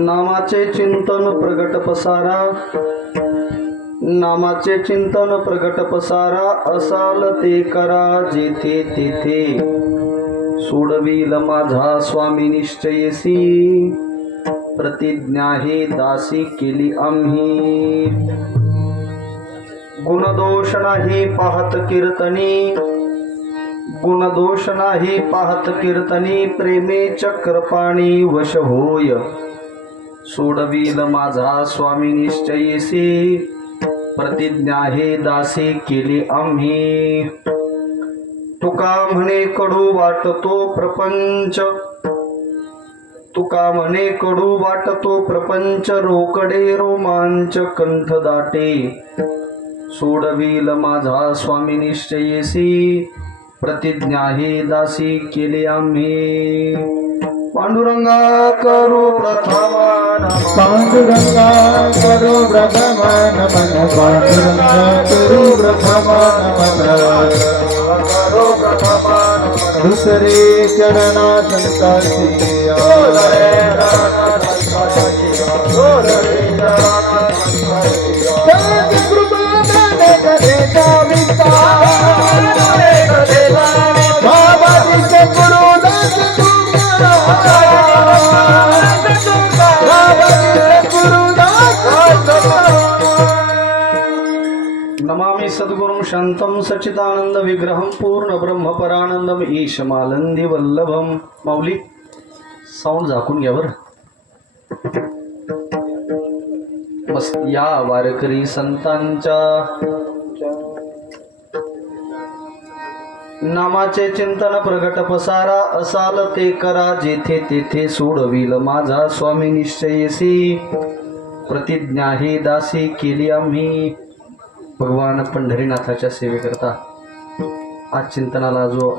नामाचे चिंतन प्रगट पसारा, नामाचे चिंतन प्रगट पसारा, असाल ते करा जेथे तेथे, सोडविल माझा स्वामी निश्चयसी, प्रतिज्ञा हे दासी केली आम्ही. गुणदोष नाही पाहत कीर्तनी, गुणदोष नाही पाहत कीर्तनी, प्रेमे चक्रपाणी वश होय, सोडविल माझा स्वामी निश्चयसी, प्रतिज्ञा हे दासी केली आम्ही. तुका म्हणे कडू वाटतो प्रपंच, तुका म्हणे कडू वाटतो प्रपंच, रोकडे रोमांच कंठ दाटे, सोडविल माझा स्वामी निश्चयसी, प्रतिज्ञा हे दासी केली आम्ही. पांडुरंगा करू प्रथमा नमः, पांडुरंगा करू प्रथमा नमः, पांडुरंगा करू प्रथमा नमः, करू प्रथमा नमः. दुसरे चरणा संताची नमामि सद्गुरुं शांतं सच्चिदानंद विग्रहं पूर्ण ब्रह्म परानंदम ईशमालंदी वल्लभम. माऊली साऊंड झाकून घ्या बरं. बस या वारकरी संतांच्या नामाचे चिंतन प्रगट पसारा, असाल ते करा जेथे तेथे, सोडविल माझा स्वामी निश्चयसी, प्रतिज्ञा ही दासी केली आम्ही. भगवान पंढरीनाथाच्या सेवेकरता आज चिंतनाला जो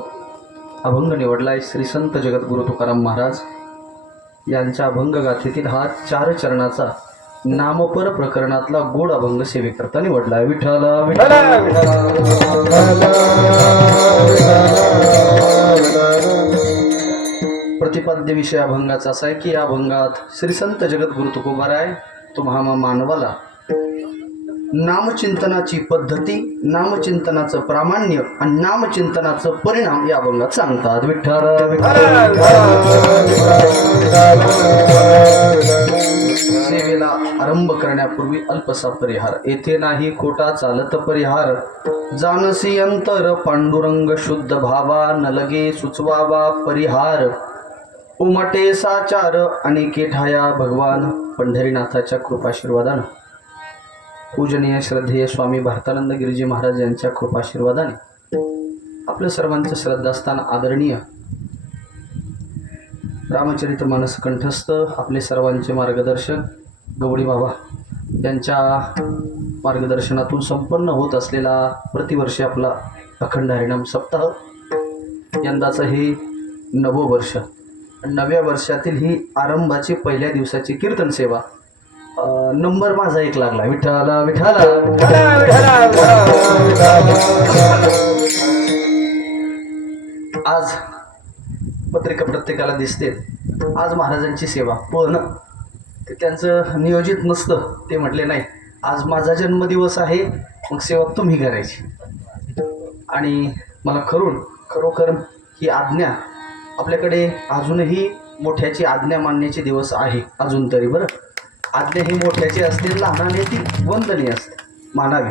अभंग निवडलाय श्री संत जगद्गुरु तुकाराम महाराज यांच्या अभंग गाथेतील हा 4 चरणाचा नामपर प्रकरणातला गोड अभंग सेवेकरता निवडलाय. विठ्ठल प्रतिपाद्य विषय अभंगाचा असा आहे की या अभंगात श्री संत जगद्गुरु तुकोबाराय तुम्हा मानवाला नामचिंतनाची पद्धती, नामचिंतनाचं प्रामाण्य आणि नामचिंतनाचं परिणाम या अभंगात सांगतात. विठ्ठल सेवेला आरंभ करण्यापूर्वी अल्पसा परिहार, येथे नाही खोटा चालत परिहार, जानसी अंतर पांडुरंग शुद्ध भावा, न लगे सुचवावा परिहार, उमटे साचार अनेके ठाया भगवान पंढरीनाथाच्या कृपाशीर्वादानं, पूजनीय श्रद्धेय स्वामी भारतानंद गिरीजी महाराज यांच्या कृपाशीर्वादाने आपल्या सर्वांचं श्रद्धास्थान आदरणीय रामचरित मानस कंठस्थ आपले सर्वांचे मार्गदर्शक गवळी बाबा यांच्या मार्गदर्शनातून संपन्न होत असलेला प्रतिवर्षी आपला अखंड हरिनाम सप्ताह, यंदाचं हे 9वं वर्ष. 9व्या वर्षातील ही आरंभाची पहिल्या दिवसाची कीर्तन सेवा. नंबर माझा 1 लागला. विठ्ठला विठ्ठला. आज पत्रिका प्रत्येकाला दिसते, आज महाराजांची सेवा, पण ते त्यांचं नियोजित नसतं. ते म्हटले नाही आज माझा जन्मदिवस आहे, मग सेवा तुम्ही करायची. आणि मला खरोखर ही आज्ञा आपल्याकडे अजूनही मोठ्याची आज्ञा मानण्याचे दिवस आहे. अजून तरी बरं, आज्ञा ही मोठ्याची असते, लहानाने ती वंदनीय असते, मानावी.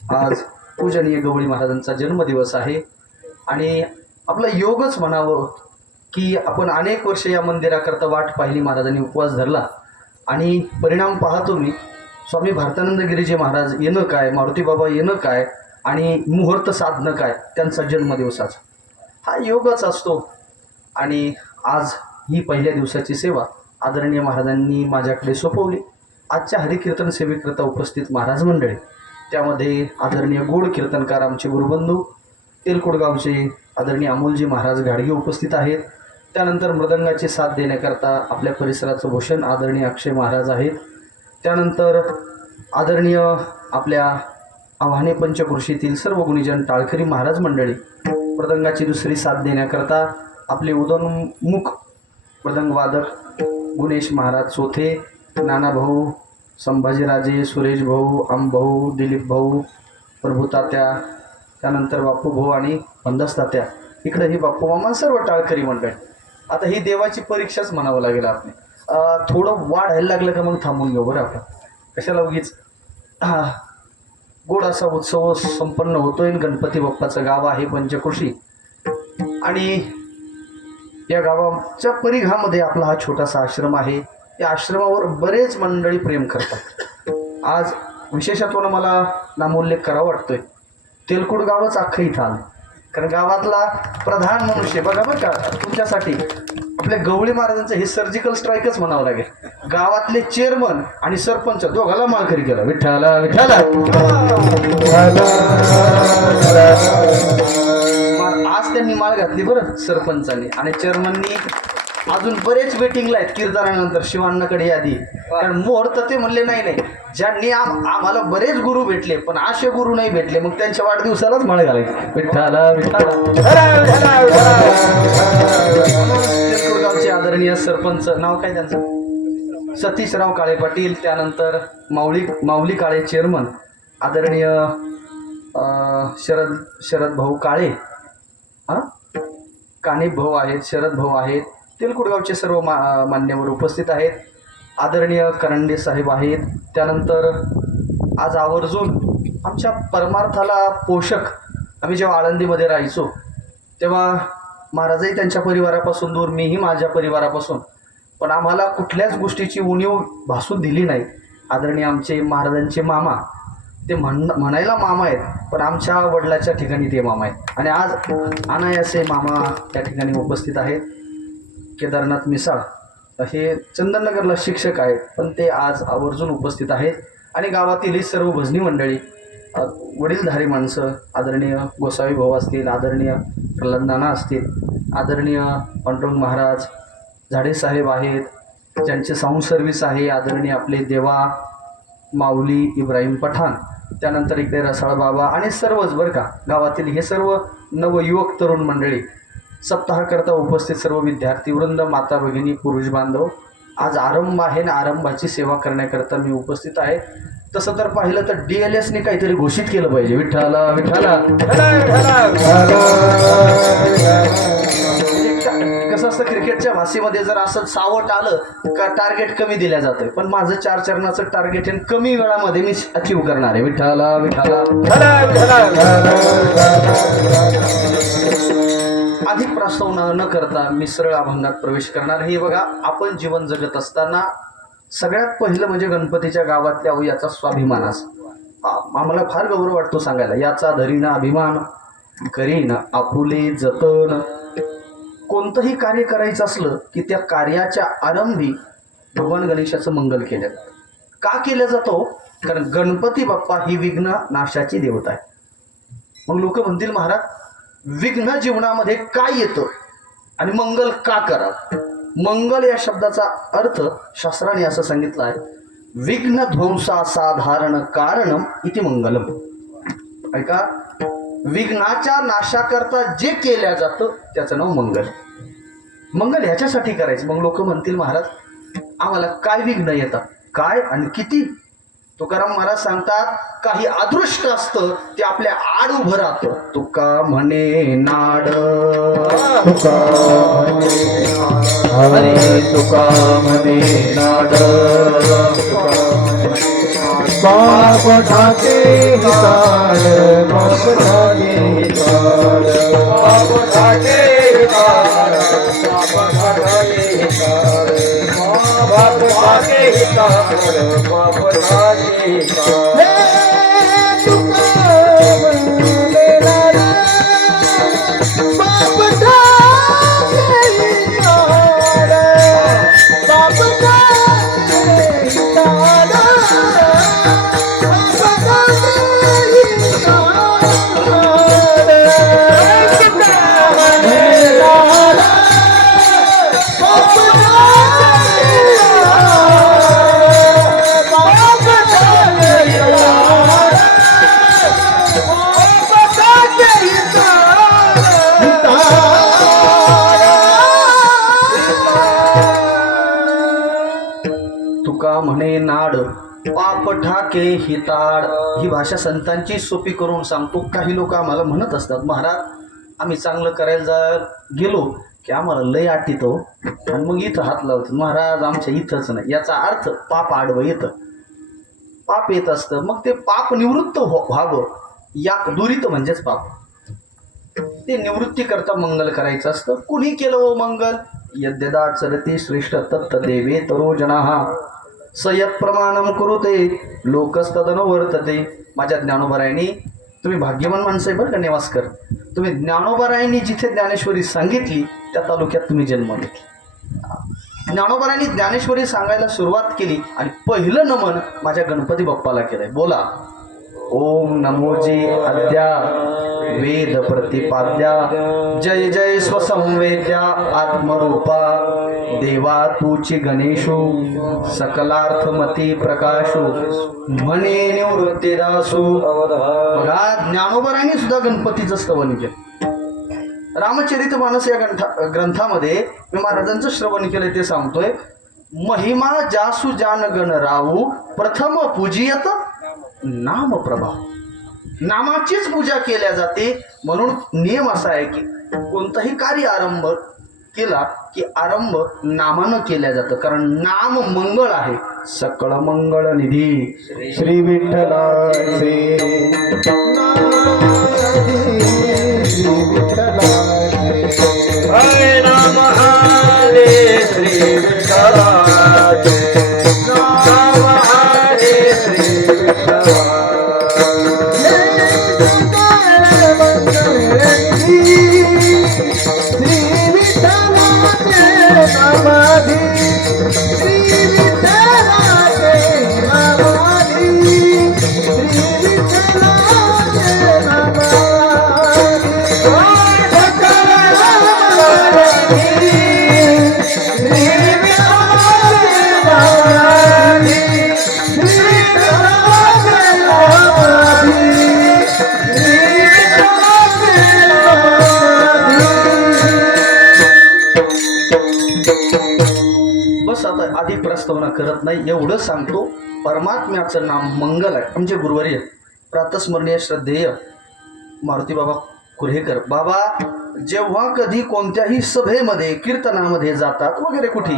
आज पूजनीय गवळी महाराजांचा जन्मदिवस आहे आणि आपला योगच म्हणावं की आपण अनेक वर्ष या मंदिराकरता वाट पाहिली. महाराजांनी उपवास धरला आणि परिणाम पाहतो मी. स्वामी भारतानंद गिरीजी महाराज येणं काय, मारुती बाबा येणं काय आणि मुहूर्त साधणं काय, त्यांचा जन्मदिवसाचा हा योगच असतो. आणि आज ही पहिल्या दिवसाची सेवा आदरणीय महाराजांनी माझ्याकडे सोपवली. आजच्या हरिकीर्तन सेवेकरता उपस्थित महाराज मंडळी, त्यामध्ये आदरणीय गोड कीर्तनकार आमचे गुरुबंधू तेलकोट गावचे आदरणीय अमोलजी महाराज गाडगे उपस्थित आहेत. त्यानंतर मृदंगाची साथ देण्याकरता आपल्या परिसराचं भूषण आदरणीय अक्षय महाराज आहेत. त्यानंतर आदरणीय आपल्या आव्हाने पंचकृषीतील सर्व गुणीजन टाळकरी महाराज मंडळी, मृदंगाची दुसरी साथ देण्याकरता आपले उदोन्मुख मृदंगवादक गुणेश महाराज चोथे, नाना भाऊ, संभाजीराजे, सुरेश भाऊ, भाऊ, दिलीप भाऊ, प्रभू तात्या, त्यानंतर बापू भाऊ आणि बंदस तात्या. इकडे ही बापू मामा सर्व टाळकरी मंडळ. आता ही देवाची परीक्षाच म्हणावं लागेल आपली. थोडं वाढ व्हायला लागलं का मग थांबून घेऊ बरं आपण. कशाला उगीच गोड असा उत्सव संपन्न होतोय. गणपती बाप्पाचं गाव आहे पंचक्रोशी आणि या गावाच्या परिघामध्ये आपला हा छोटासा आश्रम आहे. या आश्रमावर बरेच मंडळी प्रेम करतात. आज विशेषत्वानं मला नामोल्लेख करावा वाटतोय. तेलकुड गावच अख्खं इथं आलं, कारण गावातला प्रधान मनुष्य बघा बरं का तुमच्यासाठी आपल्या गवळी महाराजांचं हे सर्जिकल स्ट्राईकच म्हणावं लागेल. गावातले चेअरमन आणि सरपंच दोघाला माळकरी केला. विठ्ठला विठ्ठला. आज त्यांनी माळ घातली बरं सरपंचांनी आणि चेअरमननी. अजून बरेच वेटिंगला आहेत कीर्तनानंतर शिवांनाकडे यादी. कारण मुहूर्त ते म्हणले नाही ज्यांनी आम्हाला बरेच गुरु भेटले पण असे गुरु नाही भेटले, मग त्यांच्या वाढदिवसालाच माळ घालायची. विठ्ठला विठ्ठला. गावचे आदरणीय सरपंच, नाव काय त्यांचं, सतीशराव काळे पाटील. त्यानंतर माऊली काळे चेअरमन, आदरणीय शरद भाऊ काळे, कानिप भाऊ आहेत, शरद भाऊ आहेत. तेलकुडगावचे सर्व मान्यवर उपस्थित आहेत. आदरणीय करंडे साहेब आहेत. त्यानंतर आज आवर्जून आमच्या परमार्थाला पोषक, आम्ही जेव्हा आळंदीमध्ये राहायचो तेव्हा महाराजही त्यांच्या परिवारापासून दूर, मीही माझ्या परिवारापासून, पण आम्हाला कुठल्याच गोष्टीची उणीव भासू दिली नाही. आदरणीय आमचे महाराजांचे मामा, ते म्हणायला मामा आहेत पण आमच्या वडिलाच्या ठिकाणी ते मामा आहेत. आणि आज अनायासे मामा त्या ठिकाणी उपस्थित आहेत. केदारनाथ मिसाळ हे चंदननगरला शिक्षक आहेत पण ते आज आवर्जून उपस्थित आहेत. आणि गावातील ही सर्व भजनी मंडळी, वडीलधारी माणसं, आदरणीय गोसावी भाऊ असतील, आदरणीय प्रल्हाद नाना असतील, आदरणीय पांडुरंग महाराज झाडेसाहेब आहेत, ज्यांचे साऊंड सर्व्हिस आहे, आदरणीय आपले देवा माऊली इब्राहिम पठाण, त्यानंतर इकडे रसाळ बाबा आणि सर्वच बरं का गावातील हे सर्व नवयुवक तरुण मंडळी, सप्ताहाकरता उपस्थित सर्व विद्यार्थी वृंद, माता भगिनी, पुरुष बांधव. आज आरंभ आहे ना, आरंभाची सेवा करण्याकरता मी उपस्थित आहे. तसं तर पाहिलं तर DLSने काहीतरी घोषित केलं पाहिजे. विठ्ठला विठ्ठला. कसं असतं क्रिकेटच्या भाषेमध्ये जर असं सावट आलं का टार्गेट कमी दिल्या जातं, पण माझं 4 चरणाचं टार्गेट आहे, कमी वेळामध्ये मी अचीव करणार आहे. विठ्ठला विठ्ठला. अधिक प्रस्ताव न करता मी सरळ अभंगात प्रवेश करणार. हे बघा, आपण जीवन जगत असताना सगळ्यात पहिलं म्हणजे गणपतीच्या गावातल्या याचा स्वाभिमान असतो. आम्हाला फार गौरव वाटतो सांगायला, याचा धरीना अभिमान करीन आपुले जतन. कोणतंही कार्य करायचं असलं की त्या कार्याच्या आरंभी भगवान गणेशाचं मंगल केलं. का केलं जातो? कारण गणपती बाप्पा ही विघ्न नाशाची देवता आहे. मग लोक म्हणतील, महाराज विघ्न जीवनामध्ये काय येतं आणि मंगल का करावं? मंगल या शब्दाचा अर्थ शास्त्राने असं सांगितलं आहे, विघ्न ध्वंसा साधारण कारणम इति मंगलम. ऐका, विघ्नाच्या नाशाकरता जे केल्या जातं त्याचं नाव मंगल. मंगल ह्याच्यासाठी करायचं. मग लोक म्हणतील, महाराज आम्हाला काय विघ्न येतात, काय आणि किती? तुकाराम महाराज सांगतात, काही अदृष्ट असतं ते आपल्या आड उभं राहतं. तुका म्हणे नाड, तुका म्हणे नाड, बाप ठाके काळ, बाप ठाके काळ, बाप ठाके काळ, बाप ठाके काळ, बाप ठाके काळ, बाप ठाके काळ. म्हणे नाड पाप ठाके हिताड. ही भाषा संतांची सोपी करून सांगतो. काही लोक आम्हाला म्हणत असतात, महाराज आम्ही चांगलं करायला गेलो की आम्हाला लय आटीत हो, आणि मग इथं हात लावतो. महाराज आमच्या इथंच नाही. याचा अर्थ पाप आडवं येतं, पाप येत असतं. मग ते पाप निवृत्त व्हावं, या दुरित म्हणजेच पाप, ते निवृत्ती करता मंगल करायचं असतं. कुणी केलं हो मंगल? यद्यदा चरती श्रेष्ठ तत्त देवे तरो जनाहा सयत प्रमाणम कुरुते लोकस्तदन वर्तते. माझ्या ज्ञानोबरायांनी, तुम्ही भाग्यवान माणसं आहे बरं का नेवास्कर, तुम्ही ज्ञानोबरायांनी जिथे ज्ञानेश्वरी सांगितली त्या तालुक्यात तुम्ही जन्म घेतला. ज्ञानोबरायांनी ज्ञानेश्वरी सांगायला सुरुवात केली आणि पहिलं नमन माझ्या गणपती बाप्पाला केलंय. बोला ओम नमोजी अद्या वेद प्रतिपाद्या जय जय स्वसंवेद्या आत्मरूपा देवा तूची गणेशू सकलार्थमती प्रकाशू म्हणे निवृत्तीदासू. बघा ज्ञानोबरांनी सुद्धा गणपतीचं स्तवन केलं. रामचरितमानस या ग्रंथामध्ये मी महाराजांचं श्रवण केलं ते सांगतोय. महिमा जासू जान गण राहू प्रथम पूजियत नाम प्रभाव. नामाचीच पूजा केल्या जाते. म्हणून नियम असा आहे की कोणताही कार्य आरंभ केला की आरंभ नामानं केल्या जातं, कारण नाम मंगळ आहे. सकळ मंगळ निधी श्री विठ्ठलाचे श्री विठ्ठलाचे हरे नाम हरे श्री विठ्ठलाचे नाम हरे श्री विठ्ठलाचे. बस आता अधिक प्रस्तावना करत नाही, एवढं सांगतो. परमात्म्याचं नाम मंगल आहे. आमचे गुरुवर्य प्रातस्मरणीय श्रद्धेय मारुती बाबा कुऱ्हेकर बाबा जेव्हा कधी कोणत्याही सभेमध्ये कीर्तनामध्ये जातात वगैरे कुठे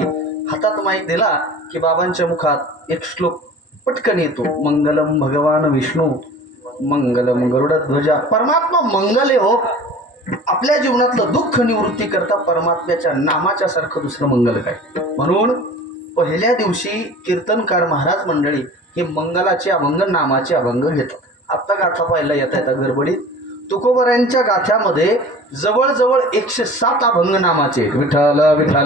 हातात माईक दिला की बाबांच्या मुखात एक श्लोक पटकन येतो. मंगलम भगवान विष्णू मंगलम गरुडध्वजा. परमात्मा मंगल आहे हो. आपल्या जीवनातलं दुःख निवृत्ती करता परमात्म्याच्या नामाच्या सारखं दुसरं मंगल काय. म्हणून पहिल्या दिवशी कीर्तनकार महाराज मंडळी हे मंगलाचे अभंग नामाचे अभंग घेतात. आत्ता गाथा पाहायला येता येतात गडबडीत. तुकोबरायांच्या गाथ्यामध्ये जवळजवळ 107 अभंग नामाचे आहेत. विठ्ठल विठ्ठल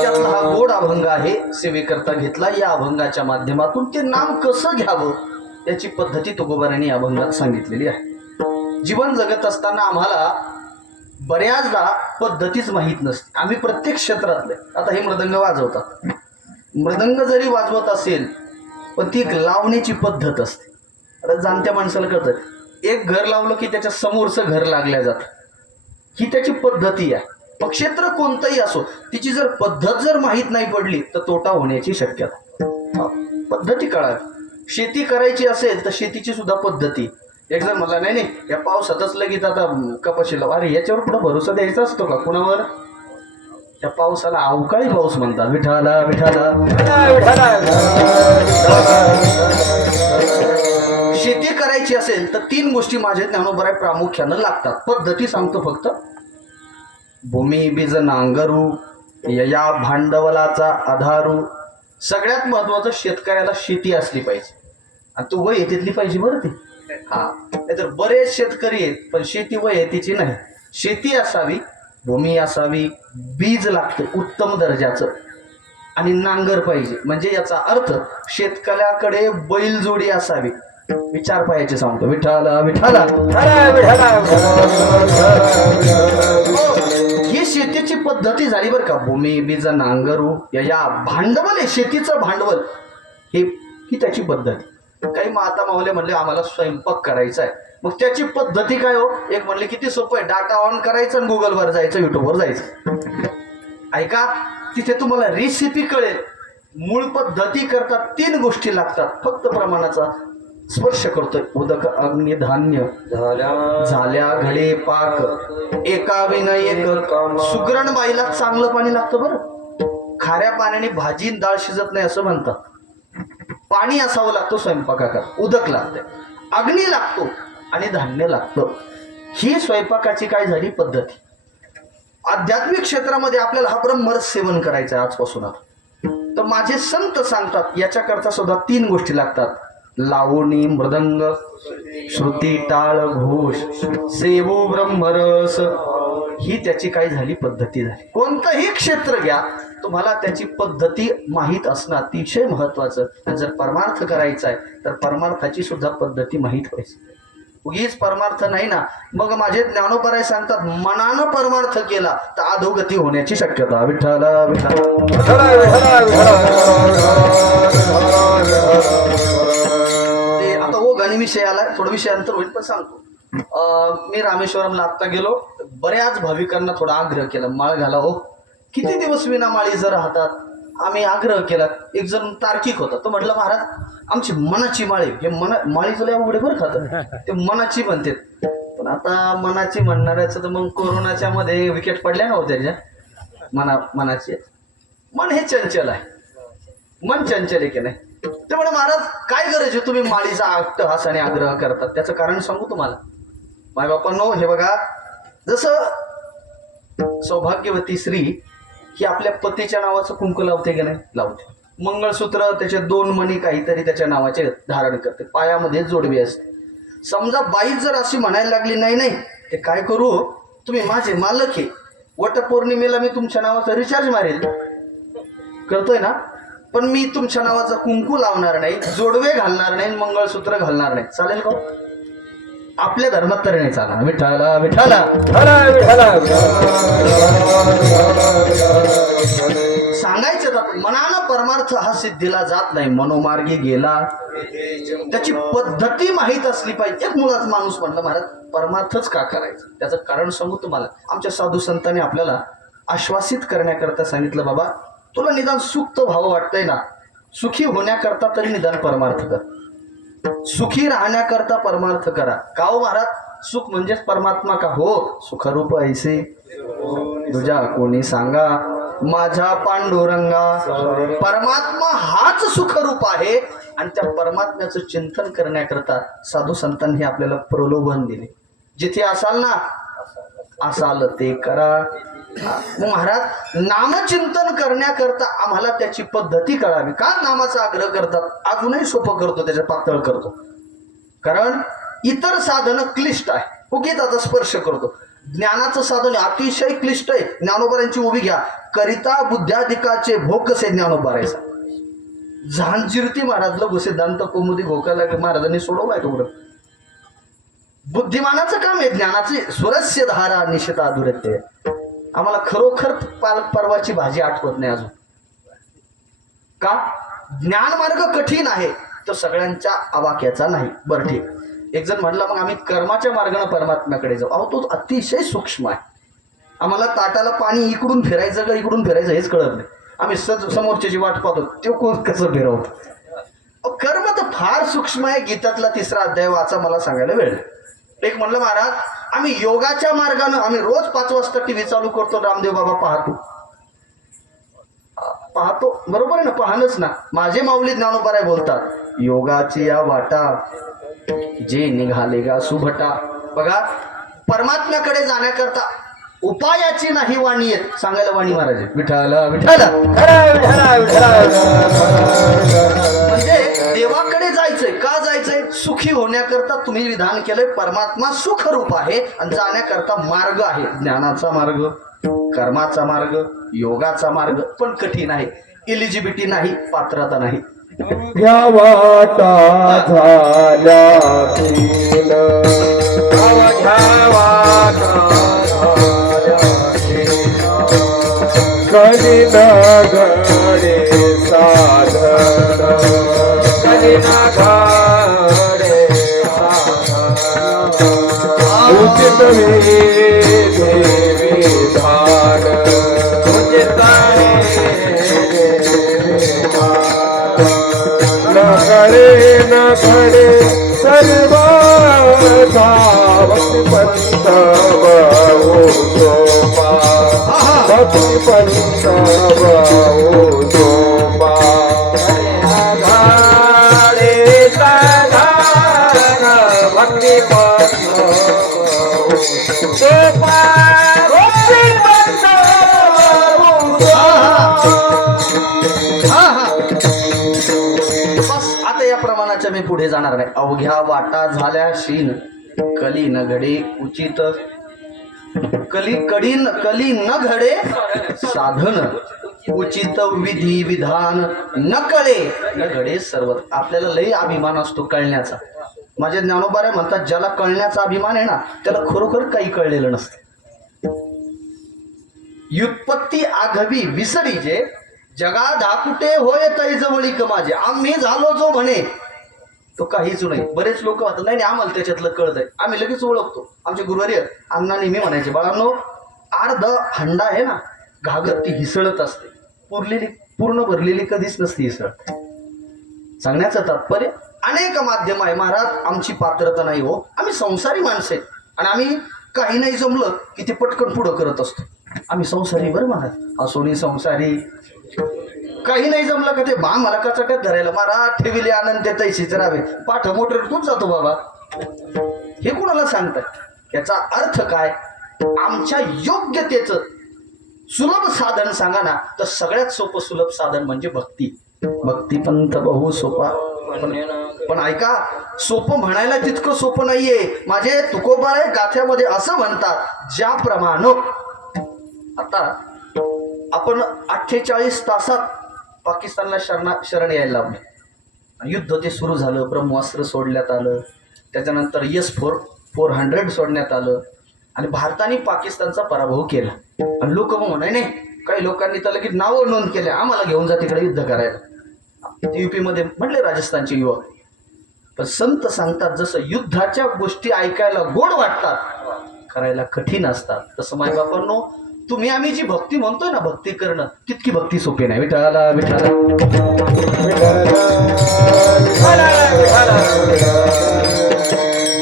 त्यातला हा गोड अभंग आहे, सेवेकरता घेतला. या अभंगाच्या माध्यमातून ते नाम कसं घ्यावं याची पद्धती तुकोबरायांनी अभंगात सांगितलेली आहे. जीवन जगत असताना आम्हाला बऱ्याचदा पद्धतीच माहीत नसते. आम्ही प्रत्येक क्षेत्रातले, आता हे मृदंग वाजवतात, मृदंग जरी वाजवत असेल पण ती एक लावण्याची पद्धत असते. आता जाणत्या माणसाला कळतं, एक घर लावलं की त्याच्या समोरचं घर लागल्या जातं, ही त्याची पद्धती आहे. मग क्षेत्र कोणतंही असो, तिची जर पद्धत जर माहीत नाही पडली तर तोटा होण्याची शक्यता. पद्धती कळावी. शेती करायची असेल तर शेतीची सुद्धा पद्धती. एक जण मला नाही या पावसातच लगेच आता कपाशीला, अरे याच्यावर पुढे भरोसा द्यायचा असतो का कुणावर? त्या पावसाला अवकाळी पाऊस म्हणतात. विठाला विठाला. शेती करायची असेल तर 3 गोष्टी माझ्या ज्ञानोबराय प्रामुख्यानं लागतात. पद्धती सांगतो फक्त. भूमी बीज नांगरू या भांडवलाचा आधारू. सगळ्यात महत्वाचं शेतकऱ्याला शेती असली पाहिजे आणि तू वय येतेतली पाहिजे बरं ती. हा नाहीतर बरेच शेतकरी आहेत पण शेती वय येतीची नाही. शेती असावी, भूमी असावी, बीज लागतं उत्तम दर्जाचं आणि नांगर पाहिजे. म्हणजे याचा अर्थ शेतकऱ्याकडे बैलजोडी असावी. विचार पायाचे सांगतो. विठाला विठाला. ही शेतीची पद्धती झाली बरं का. भूमी बीज नांगरू या भांडवल आहे, शेतीचं भांडवल ही त्याची पद्धती. काही माता मावले म्हणले आम्हाला स्वयंपाक करायचा आहे, मग त्याची पद्धती काय हो? एक म्हणले किती सोपं आहे, डाटा ऑन करायचं आणि गुगलवर जायचं, युट्यूबवर जायचं. ऐका, तिथे तुम्हाला रेसिपी कळेल. मूळ पद्धती करता 3 गोष्टी लागतात, फक्त प्रमाणाचा स्पर्श करतोय. उदक, अग्नी, धान्य. झाल्या घडे पाक, एका विनय एक. सुगरण बाईला चांगलं पाणी लागतं बरं. खाऱ्या पाण्याने भाजी डाळ शिजत नाही असं म्हणतात. पाणी असावं लागतं स्वयंपाकात. उदक लागते, अग्नी लागतो आणि धान्य लागतं. ही स्वयंपाकाची काय झाली पद्धती. आध्यात्मिक क्षेत्रामध्ये आपल्याला हा ब्रह्मरस सेवन करायचं आहे आजपासून. तर माझे संत सांगतात याच्याकरता सुद्धा 3 गोष्टी लागतात. लावणी, मृदंग, श्रुती, टाळ, घोष, सेवो ब्रह्मरस. ही त्याची काय झाली पद्धती झाली. कोणतंही क्षेत्र घ्या, तुम्हाला त्याची पद्धती माहीत असणं अतिशय महत्वाचं. आणि जर परमार्थ करायचा आहे तर परमार्थाची सुद्धा पद्धती माहीत व्हायची. उगीच परमार्थ नाही ना. मग माझे ज्ञानोबराय सांगतात मनानं परमार्थ केला तर अधोगती होण्याची शक्यता. विठ्ठला ते आता ओ गणी विषय आला, थोडा विषयांतर होईल पण सांगतो. मी रामेश्वरमला आत्ता गेलो. बऱ्याच भाविकांना थोडा आग्रह केला, माळ घाला हो. किती दिवस विना माळी जर राहतात. आम्ही आग्रह केला. एक जण तार्किक होता, तो म्हटलं महाराज आमची मनाची माळी. हे माळी तुला उघडे बरं खात ते मनाची म्हणते. पण आता मनाची म्हणणाऱ्याचं तर मग कोरोनाच्या मध्ये विकेट पडल्या नव्हत्या त्याच्या मनाची. मन हे चंचल आहे, मन चंचल आहे की नाही. ते म्हणे महाराज काय गरज आहे तुम्ही माळीचा अट्टहासाने आग्रह करतात. त्याचं कारण सांगू तुम्हाला. माय बापांनो, हे बघा, जसं सौभाग्यवती स्त्री ही आपल्या पतीच्या नावाचं कुंकू लावते की नाही, लावते. मंगळसूत्र त्याचे 2 मणी काहीतरी त्याच्या नावाचे धारण करते. पायामध्ये जोडवी असते. समजा बाई जर अशी म्हणायला लागली नाही नाही ते काय करू, तुम्ही माझे मालक आहे, वटपौर्णिमेला मी तुमच्या नावाचा रिचार्ज मारेल, करतोय ना, पण मी तुमच्या नावाचा कुंकू लावणार नाही, जोडवे घालणार नाही, मंगळसूत्र घालणार नाही, चालेल का? आपल्या धर्मात तर नाही चालणार. विठ्ठला विठ्ठला सांगायचं तर मनानं परमार्थ हा सिद्धीला जात नाही, मनोमार्गी गेला. त्याची पद्धती माहीत असली पाहिजे. एक मुळात माणूस म्हटलं महाराज परमार्थच का करायचं, त्याचं कारण सांगू तुम्हाला. आमच्या साधू संतांनी आपल्याला आश्वासित करण्याकरता सांगितलं, बाबा तुला निदान सुख तर भाव वाटतंय ना, सुखी होण्याकरता तरी निदान परमार्थ कर. सुखी राहण्याकरता परमार्थ करा. का हो महाराज, सुख म्हणजेच परमात्मा का? हो, सुखरूप ऐसे तुझ्या कोणी सांगा माझा पांडुरंगा. परमात्मा हाच सुखरूप आहे. आणि त्या परमात्म्याचं चिंतन करण्याकरता साधू संतांनी आपल्याला प्रलोभन दिले. जिथे असाल ना, असाल ते करा. महाराज नामचिंतन करण्याकरता आम्हाला त्याची पद्धती कळावी. का नामाचा आग्रह करतात? अजूनही सोपं करतो, त्याच्या पातळ करतो. कारण इतर साधन क्लिष्ट आहे, उगीच आता स्पर्श करतो. ज्ञानाचं साधन अतिशय क्लिष्ट आहे. ज्ञानोबारांची उभी घ्या. करिता बुद्ध्याधिकाचे भोग कसे ज्ञानोबारायचा. झांजिरती महाराज लघु सिद्धांत कौमुदी घोकाला महाराजांनी सोडवलाय तेवढं. बुद्धिमानाचं काम आहे. ज्ञानाची सुरस्य धारा निशिता दुरते. आम्हाला खरोखर परवाची भाजी आठवत नाही अजून. का? ज्ञान मार्ग कठीण आहे, तो सगळ्यांच्या आवाक्याचा नाही. बरं ठीक. एक जण म्हटलं मग आम्ही कर्माच्या मार्गाने परमात्म्याकडे जाऊ. अहो तो अतिशय सूक्ष्म आहे. आम्हाला ताटाला पाणी इकडून फिरायचं का इकडून फिरायचं हेच कळत नाही. आम्ही समोरच्याची वाट पाहतो, ते कोण कसं फिरवतो. कर्म तर फार सूक्ष्म आहे. गीतातला 3रा अध्याय वाचा, मला सांगायला वेळ. एक म्हणलं महाराज आम्ही योगाच्या मार्गानं आम्ही रोज 5 वाजता टीव्ही चालू करतो, रामदेव बाबा पाहतो बरोबर आहे ना, पाहणच ना. माझे माऊली ज्ञानोबाराय बोलतात, योगाची या वाटा जे निघाले गा सुभटा. बघा, परमात्म्याकडे जाण्याकरता उपायाची नाही वाणी येत. सांगायला वाणी महाराज विठ्ठला विठ्ठला. म्हणजे देवाकडे जायचंय. का जायचंय? सुखी होण्याकरता तुम्ही विधान केलंय. परमात्मा सुखरूप आहे आणि जाण्याकरता मार्ग आहे. ज्ञानाचा मार्ग, कर्माचा मार्ग, योगाचा मार्ग, पण कठीण आहे. एलिजिबिलिटी नाही, पात्रता नाही. या वाटा झाल्या कधी नगडे साधन, कधी नगडे उचित विधान, उचित पंत बहु सोपा भक्ती पंत बहु सोपा घाडे साधन भक्ती पंत बहु सोपा भक्ती पंत बहु बस आता या प्रमाणाच्या मी पुढे जाणार नाही. अवघ्या वाटा झाल्या शीन कली न घडे उचित कली न घडे साधन उचित विधी विधान न कळे न घडे सर्व. आपल्याला लई अभिमान असतो कळण्याचा. माझे ज्ञानोबारे म्हणतात ज्याला कळण्याचा अभिमान आहे ना त्याला खरोखर काही कळलेलं नसतं. व्युत्पत्ती आघवी विसरीजे जगा धाकुटे होय तै जवळीक माझे. आम्ही झालो जो म्हणे तो काहीच नाही. बरेच लोक म्हणतात नाही आम्हाला त्याच्यातलं कळतंय, आम्ही लगेच ओळखतो. आमचे गुरुवर्य अण्णा नेहमी म्हणायचे बाळांनो अर्ध हंडा आहे ना घागर ती हिसळत असते, पूर्ण भरलेली कधीच नसते हिसळत. सांगण्याचं तात्पर्य अनेक माध्यम आहे महाराज, आमची पात्रता नाही हो. आम्ही संसारी माणसं आहे आणि आम्ही काही नाही जमलं की ते पटकन पुढं करत असतो. आम्ही संसारी बरं महाराज, असोनी संसारी. काही नाही जमलं का ते मला कचाट्यात धरायला महाराज ठेविले आनंद ते तैसीच राहावे पाठ मोटर तूच जातो बाबा. हे कुणाला सांगतात? याचा अर्थ काय? आमच्या योग्यतेचं सुलभ साधन सांगा ना तर सगळ्यात सोपं सुलभ साधन म्हणजे भक्ती. भक्ती पंथ बहु सोपा. पण ऐका, सोपं म्हणायला तितकं सोपं नाहीये. माझे तुकोबाराय गाथ्यामध्ये असं म्हणतात ज्याप्रमाणे आता आपण 48 तासात पाकिस्तानला शरण यायला लावले. युद्ध ते सुरू झालं, ब्रह्मास्त्र सोडण्यात आलं, त्याच्यानंतर S-400 सोडण्यात आलं आणि भारताने पाकिस्तानचा पराभव केला. आणि लोक मग म्हणाय नाही, काही लोकांनी तर लगेच नावं नोंद केले आम्हाला घेऊन जा तिकडे युद्ध करायला. UP मध्ये म्हटले राजस्थानचे युवक. पण संत सांगतात जसं युद्धाच्या गोष्टी ऐकायला गोड वाटतात करायला कठीण असतात, तसं मायबापांनो तुम्ही आम्ही जी भक्ती म्हणतोय ना भक्ती करणं तितकी भक्ती सोपी नाही. विठाला विठाला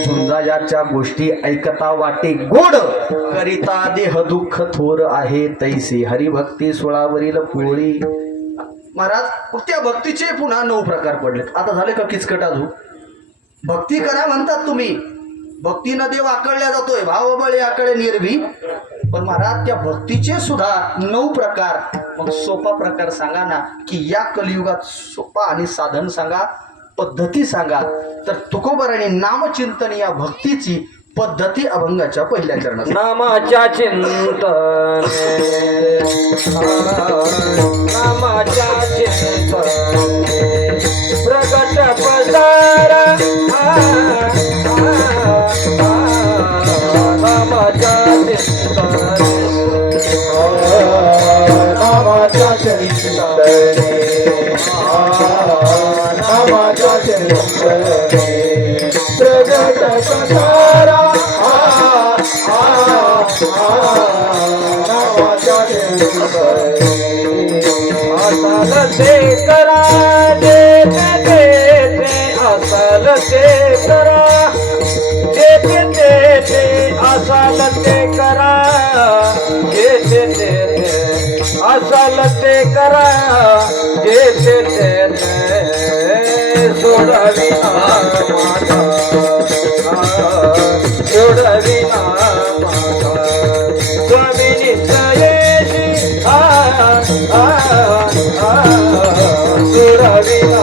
झुंजायाच्या गोष्टी ऐकता वाटे गोड करिता देह दुःख थोर आहे तैसे हरिभक्ती सोळावरील पोळी. महाराज त्या भक्तीचे पुन्हा 9 प्रकार पडलेत. आता झाले का किचकट अजून? भक्ती करा म्हणतात तुम्ही, भक्तीनं देव आकळल्या जातोय, भावबळी आकळे निर्भी. पण महाराज त्या भक्तीचे सुद्धा 9 प्रकार. मग सोपा प्रकार सांगा ना की या कलियुगात सोपा आणि साधन सांगा, पद्धती सांगा. तर तुकोबारांनी नामचिंतन या भक्तीची पद्धती अभंगाच्या पहिल्या चरणात नामाच्या चिंतन नामाच्या चिंतन प्रगट पदारा नामाच्या चिंतन नामाच्या चिंतन नामाच्या चिंतन प्रगट पदारा नामाच्या चिंतन असल ते करा देते देते असल ते करा देते देते असल ते करा देते देते असल ते करा देते देते सोडविना माझा सोडविना माझा स्वामी निश्चयेशी सोडविना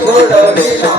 सोडविना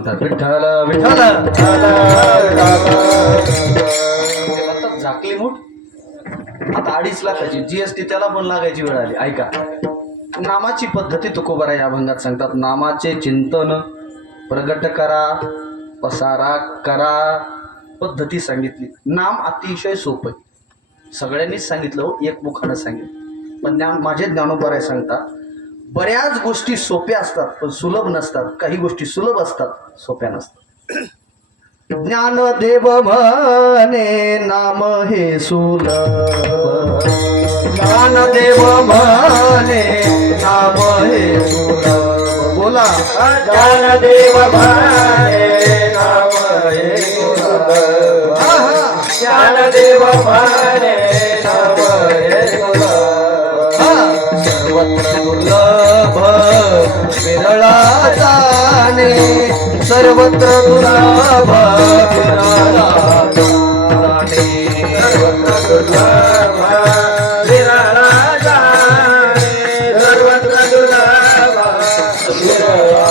म्हणतात विठ्ठल विठ्ठल. ते म्हणतात झाकली मूठ. आता 2.5 लाखाची GST त्याला पण लागायची वेळ आली. ऐका, नामाची पद्धती तुकोबारा या अभंगात सांगतात. नामाचे चिंतन प्रगट करा, पसारा करा, पद्धती सांगितली. नाम अतिशय सोपं, सगळ्यांनीच सांगितलं हो, एकमुखानं सांगितलं. पण माझे ज्ञानोबराय सांगतात बऱ्याच गोष्टी सोप्या असतात पण सुलभ नसतात. काही गोष्टी सुलभ असतात, सोप्या नसतात. ज्ञानदेव म्हणे नाम हे सुलभ, ज्ञानदेव म्हणे नाम हे सुलभ. बोला ज्ञानदेव म्हणे नाम हे सुलभ. ज्ञानदेव म्हणे नाम हे सुलभ. सर्वत्र दुर्लभ विरळा जाणे, सर्वत्र दुर्लभ विरळा जाणे, सर्वत्र दुर्लभ विरळा जाणे, सर्वत्र दुर्लभ विरळा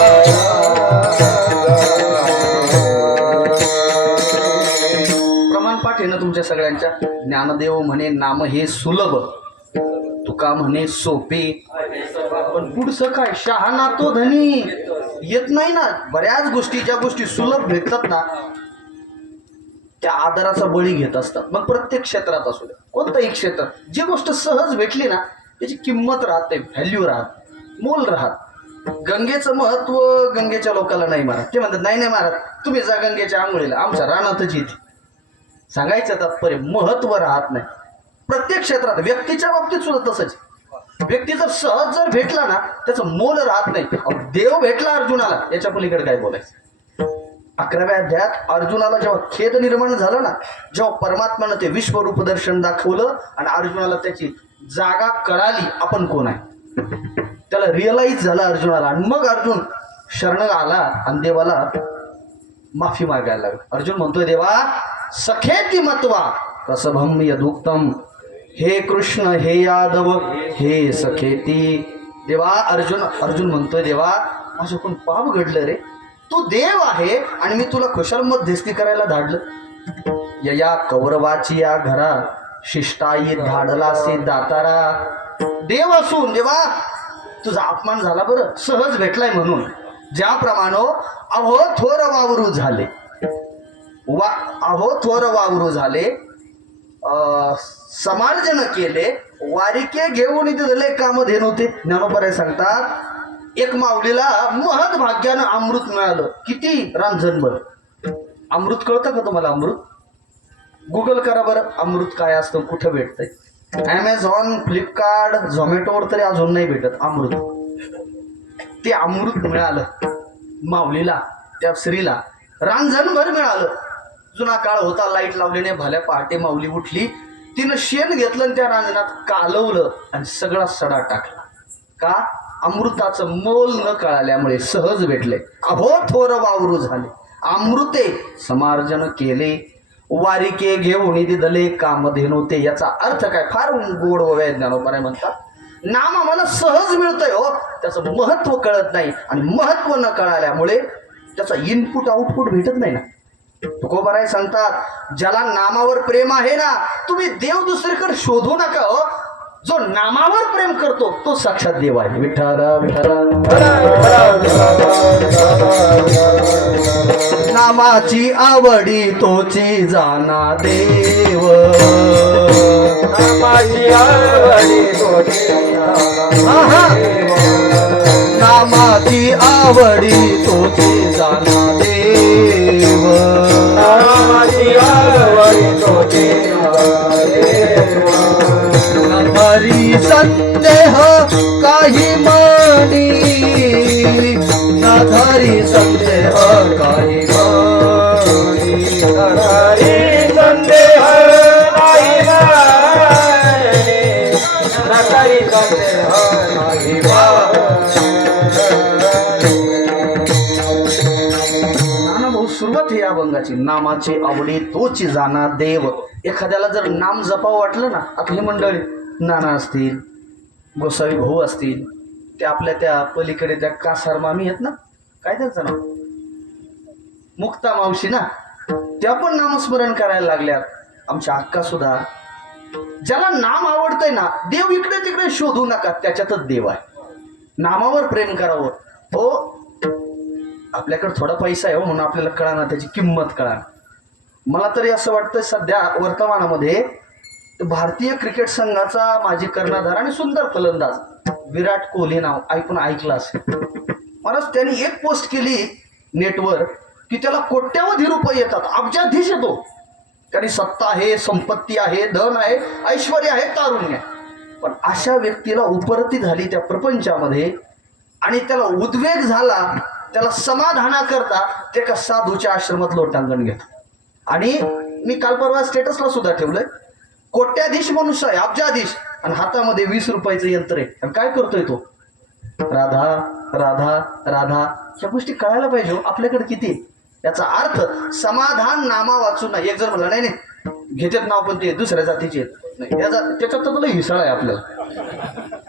प्रमाणपाठ आहे ना तुमच्या सगळ्यांच्या. ज्ञानदेव म्हणे नाम हे सुलभ, तुका म्हणे सोपे. पण पुढचं काय, शहाणा तो धनी येत नाही ना. बऱ्याच गोष्टी, ज्या गोष्टी सुलभ भेटतात ना त्या आदराचा बळी घेत असतात. मग प्रत्येक क्षेत्रात असू द्या, कोणतंही क्षेत्र, जी गोष्ट सहज भेटली ना त्याची किंमत राहते, व्हॅल्यू राहत, मोल राहत. गंगेचं महत्व गंगेच्या लोकांना नाही मारत. ते म्हणतात नाही नाही मारत, तुम्ही जा गंगेच्या आंघोळीला, आमच्या रानातच येते. सांगायचं तात्पर्य महत्व राहत नाही. प्रत्येक क्षेत्रात, व्यक्तीच्या बाबतीत सुद्धा तसंच. व्यक्ती जर सहज जर भेटला ना त्याचं मोल राहत नाही. देव भेटला अर्जुनाला, याच्या पलीकडे काय बोलायचं. 11व्या अध्यायात अर्जुनाला जेव्हा खेद निर्माण झाला ना, जेव्हा परमात्म्यानं ते विश्वरूप दर्शन दाखवलं आणि अर्जुनाला त्याची जागा कळाली, आपण कोण आहे, त्याला रिअलाइज झालं अर्जुनाला. आणि मग अर्जुन शरण आला आणि देवाला माफी मागायला लागला. अर्जुन म्हणतोय देवा सखेती मत्वा रसभम यदुक्तम, हे कृष्ण हे यादव हे सखेती. देवा अर्जुन म्हणतोय देवा माझ्याकडून पाप घडलं रे, तू देव आहे आणि मी तुला कुशल मध्यस्थी करायला धाडलं. या कौरवाची या घरा शिष्टाई धाडलासे दातारा. देव असून देवा तुझा अपमान झाला बरं, सहज भेटलाय म्हणून. ज्याप्रमाणे अहो थोर वावरू झाले, अहो थोर वावरू झाले, समार्जन केले, वारिके घेऊन दिले काम धेनुते. ज्ञानोबराय सांगतात एक माऊलीला महत् भाग्यानं अमृत मिळालं. किती रांजणभर. अमृत कळतं का तुम्हाला? अमृत गुगल करा बरं, अमृत काय असतं, कुठं भेटतंय. ॲमेझॉन, फ्लिपकार्ट, झोमॅटोवर तरी अजून नाही भेटत अमृत. ते अमृत मिळालं माऊलीला, त्या स्त्रीला रांजणभर मिळालं. जुना काळ होता, लाईट लावलीने भल्या पहाटे माऊली उठली, तिनं शेण घेतलं आणि त्या रांजणात कालवलं आणि सगळा सडा टाकला. का? अमृताचं मोल न कळाल्यामुळे. सहज भेटले, अभो थोर वावरू झाले, अमृते समार्जन केले, वारिके घेऊन दिदले कामधेनुते. याचा अर्थ काय? फार गोड ओव्या ज्ञानोबराय म्हणतात. नाम आम्हाला सहज मिळतंय हो, त्याचं महत्व कळत नाही आणि महत्व न कळाल्यामुळे त्याचा इनपुट आउटपुट भेटत नाही ना. तुकोबाराय सांगतात ज्याला नामावर प्रेम आहे ना, तुम्ही देव दुसरीकडे शोधू नका हो. जो नामावर प्रेम करतो तो साक्षात देव आहे. विठ्ठल विठ्ठल. नामाची आवडी तोची जाना देव, नामाची आवडी तोची जाना देव, नामाची आवडी तोची जाना देव, नामाची आवडी तोची जाना देव. हरी संदेह काही मनी, नाधारी संदेह काही मनी, नाधारी संदेह नाही मानी, नाधारी संदेह नाही भाऊ. सुरुवात आहे या अभंगाची. नामाची आवडी तोची जाना देव. एखाद्याला जर नाम जपावं वाटलं ना, आता ही मंडळी नाना असतील, गोसावी भाऊ असतील, ते आपल्या त्या पलीकडे त्या कासार मामी आहेत ना, काय त्यांचं नाव, मुक्ता मावशी ना, त्या पण नामस्मरण करायला लागल्यात. आमच्या अक्का सुद्धा. ज्याला नाम आवडतंय ना, देव इकडे तिकडे शोधू नका, त्याच्यातच देव आहे. नामावर प्रेम करावं. हो, आपल्याकडे थोडा पैसा आहे हो, म्हणून आपल्याला कळाना त्याची किंमत कळाना. मला तरी असं वाटतं सध्या वर्तमानामध्ये भारतीय क्रिकेट संघाचा माजी कर्णधार आणि सुंदर फलंदाज विराट कोहली नाव ऐकलं असेल. मला त्यांनी एक पोस्ट केली नेटवर की त्याला कोट्यावधी रुपये येतात, अब्जाधीश येतो. त्यांनी सत्ता आहे, संपत्ती आहे, धन आहे, ऐश्वर्य आहे, तारुण्य आहे. पण अशा व्यक्तीला उपरती झाली त्या प्रपंचामध्ये आणि त्याला उद्वेग झाला, त्याला समाधानाकरता ते एका साधूच्या आश्रमात लोटांगण घेत. आणि मी काल परवा स्टेटसला सुद्धा ठेवलंय, कोट्याधीश मनुष्य आहे, अब्जाधीश, आणि हातामध्ये 20 रुपयाचं यंत्र आहे. आणि काय करतोय तो? राधा राधा राधा. ह्या गोष्टी कळायला पाहिजे आपल्याकडे किती. याचा अर्थ समाधान नामा वाचून नाही. एक जर म्हणलं नाही नाही घेतात नाव पण ते दुसऱ्या जातीचे नाही, त्याच्यात तर तुला हिसळ आहे आपल्याला.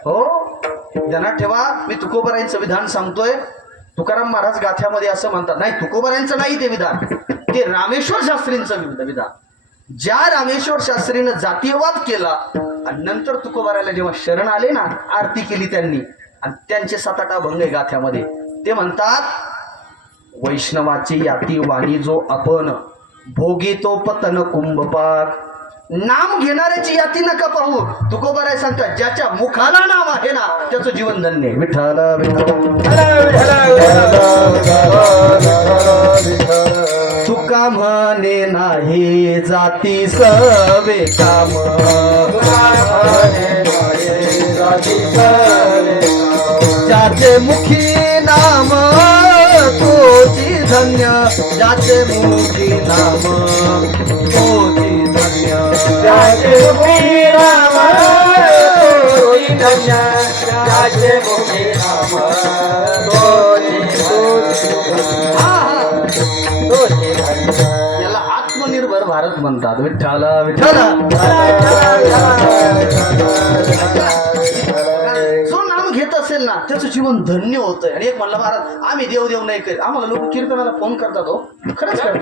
हो, ध्यानात ठेवा, मी तुकोबरायांचं विधान सांगतोय. तुकाराम महाराज गाथ्यामध्ये असं म्हणतात, नाही तुकोबरायांचं नाही ते विधान, ते रामेश्वर शास्त्रींचं विधान. ज्या रामेश्वर शास्त्रीनं जातीयवाद केला आणि नंतर तुकोबारायला जेव्हा शरण आले ना, आरती केली त्यांनी, आणि त्यांचे 7-8 अभंग आहे गाथ्यामध्ये. ते म्हणतात, वैष्णवाची याती वाणी जो आपण, भोगी तो पतन कुंभपाक. नाम घेणाऱ्याची याती नका पाहू. तुकोबाराय सांगतात, ज्याच्या मुखाला नाम आहे ना, त्याचं जीवन धन्य आहे. विठ्ठल तुका म्हणे नाही जाती सवे काम, ज्याचे मुखी नाम तोची धन्य, ज्याचे मुखी नाम तोची धन्य, ज्याचे मुखी नाम तोची धन्य, ज्याचे मुखी नाम तोची धन्य. याला आत्मनिर्भर भारत म्हणतात. विठ्ठल विठ्ठल. जो नाम घेत असेल ना, त्याचं जीवन धन्य होतंय. आणि एक म्हणलं, महाराज आम्ही देव देव नाही करीत. आम्हाला लोक कीर्तनाला फोन करतात हो, खरंच करतात.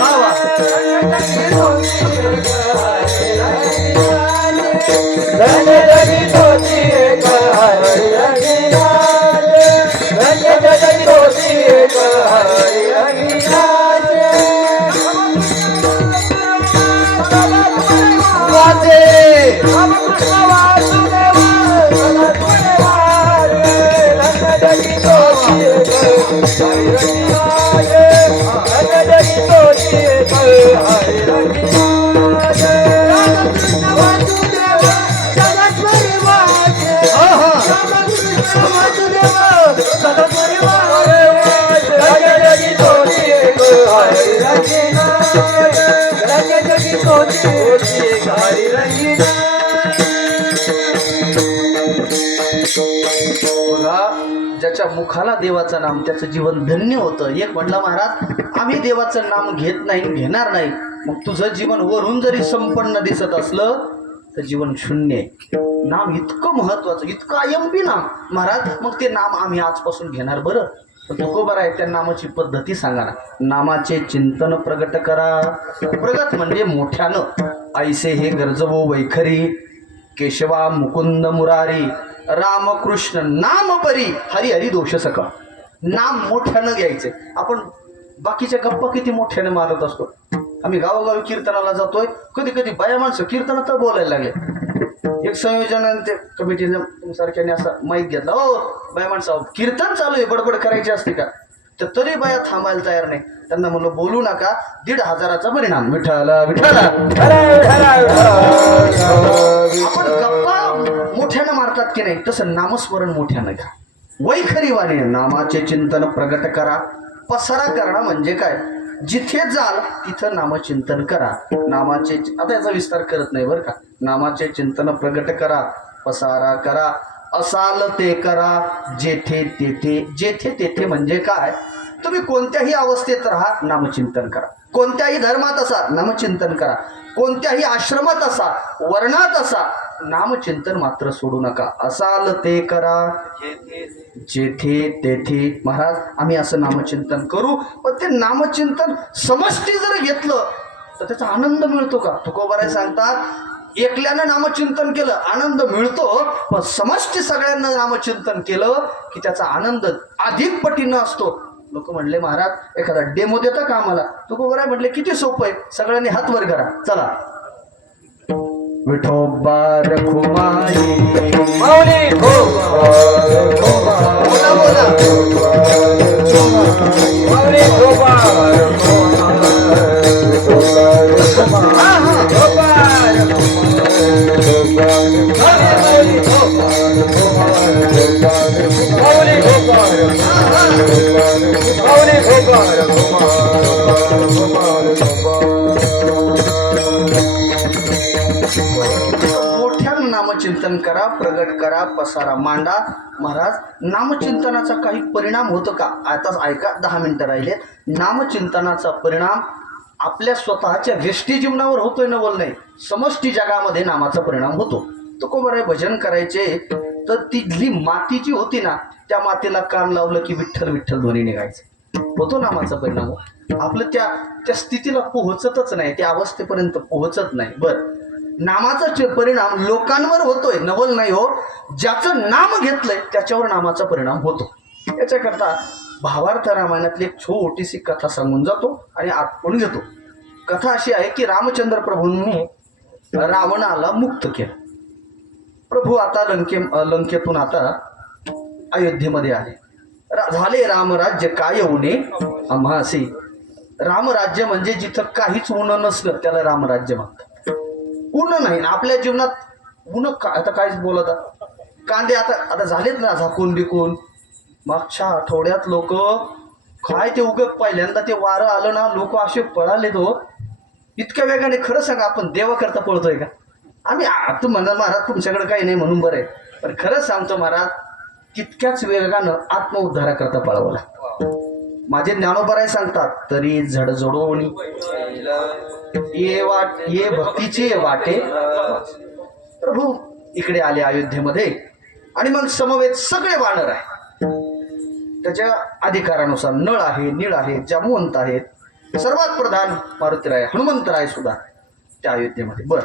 वा वा. ज्याच्या मुखाला देवाचं नाम, त्याचं जीवन धन्य होतं. एक म्हणला, महाराज आम्ही देवाचं नाम घेत नाही, घेणार नाही. मग तुझं जीवन वरून जरी संपन्न दिसत असलं तर जीवन शून्य आहे. नाम इतकं महत्वाचं, इतकं अयंबी नाम, महाराज मग ते नाम आम्ही आजपासून घेणार. बरं, तुकोबार आहे, त्या नामाची पद्धती सांगा ना. नामाचे चिंतन प्रगट करा. प्रगट म्हणजे मोठ्यानं. ऐसे हे गरजवो वैखरी, केशवा मुकुंद मुरारी, रामकृष्ण नाम बरी, हरी हरी दोष सका. नाम मोठ्यानं घ्यायचे. आपण बाकीच्या गप्पा किती मोठ्याने मारत असतो. आम्ही गावोगावी कीर्तनाला जातोय, कधी कधी बाया माणसं कीर्तनात बोलायला लागले. एक संयोजनाने ते कमिटीने सारख्याने असा माहीत घेतला, हो बाया माणसं कीर्तन चालू आहे, बडबड करायची असते का? तर तरी बाया थांबायला तयार नाही. त्यांना म्हणलं बोलू नका, 1,500चा परिणाम. विठ्ठला विठ्ठला. आपण गप्पा मोठ्यानं मारतात की नाही, तसं नामस्मरण मोठ्यानं घ्या. वैखरी वाणी, नामाचे चिंतन प्रगट करा. पसारा करणं म्हणजे काय? जिथे जाल तिथं नामचिंतन करा. नामाचे, आता याचा विस्तार करत नाही बरं का. नामाचे चिंतन प्रगट करा, पसारा करा, असाल ते करा, जेथे तेथे. जेथे तेथे म्हणजे काय? तुम्ही कोणत्याही अवस्थेत राहा, नामचिंतन करा. कोणत्याही धर्मात असा, नामचिंतन करा. कोणत्याही आश्रमात असा, वर्णात असा, नामचिंतन मात्र सोडू नका. असाल ते करा जेथे तेथे. महाराज आम्ही असं नामचिंतन करू, पण ते नामचिंतन समष्टी जर घेतलं तर त्याचा आनंद मिळतो का? तुकोबाराय सांगतात एकल्यानं नामचिंतन केलं आनंद मिळतो, पण समष्टी सगळ्यांना नामचिंतन केलं की त्याचा आनंद अधिक पटीनं असतो. लोक म्हणले महाराज एखादा डेमो देता का आम्हाला? तुकोबाराय म्हटले किती सोपं आहे, सगळ्यांनी हात वर करा चला. विठोबा रखुमाई माऊली बोला बोला माऊली मोठ्यानं नामचिंतन करा, प्रगट करा, पसारा मांडा. महाराज नामचिंतनाचा काही परिणाम होतो का? आताच ऐका, 10 मिनिटं राहिलेत. नामचिंतनाचा परिणाम आपल्या स्वतःच्या व्यष्टी जीवनावर होतोय नवल नाही, समष्टी जगामध्ये नामाचा परिणाम होतो. तुकोबाराय भजन करायचे तर तिथली माती जी होती ना, त्या मातीला कान लावलं की विठ्ठल विठ्ठल ध्वनी निघायचं. होतो नामाचा परिणाम. आपलं त्या स्थितीला पोहोचतच नाही, त्या अवस्थेपर्यंत पोहोचत नाही. बरं, नामाचा परिणाम लोकांवर होतोय नवल नाही हो, ज्याचं नाम घेतलंय त्याच्यावर नामाचा परिणाम होतो. याच्याकरता भावार्थ रामायणातली एक छोटीशी कथा सांगून जातो आणि आटपून घेतो. कथा अशी आहे की रामचंद्र प्रभूंनी रावणाला मुक्त केलं. प्रभू आता लंकेतून आता अयोध्येमध्ये आले. झाले रामराज्य काय उणे आम्हासी. रामराज्य म्हणजे जिथं काहीच उणं नसलं त्याला रामराज्य म्हणतात. उणं नाही आपल्या जीवनात उणं आता काहीच बोलत कांदे आता झालेत ना झाकून बिकून. मागच्या आठवड्यात लोक काय ते उगत पहिल्यांदा ते वारं आलं ना, लोक असे पळाले तो इतक्या वेगाने. खरं सांगा आपण देवाकरता पळतोय का? आम्ही तू म्हणा महाराज तुमच्याकडे काही नाही म्हणून बरं आहे, पण खरंच सांगतो महाराज तितक्याच वेगानं आत्मउद्धाराकरता पळावं लागतं. माझे ज्ञानोबराय सांगतात तरी झडझडोनी ये भक्तीचे वाटे. प्रभू इकडे आले अयोध्येमध्ये आणि मग समवेत सगळे वानर आहे. त्याच्या अधिकारानुसार नळ आहे, नीळ आहे, जांबुवंत आहेत. सर्वात प्रधान मारुतीराय हनुमंतराय सुद्धा त्या अयोध्येमध्ये. बर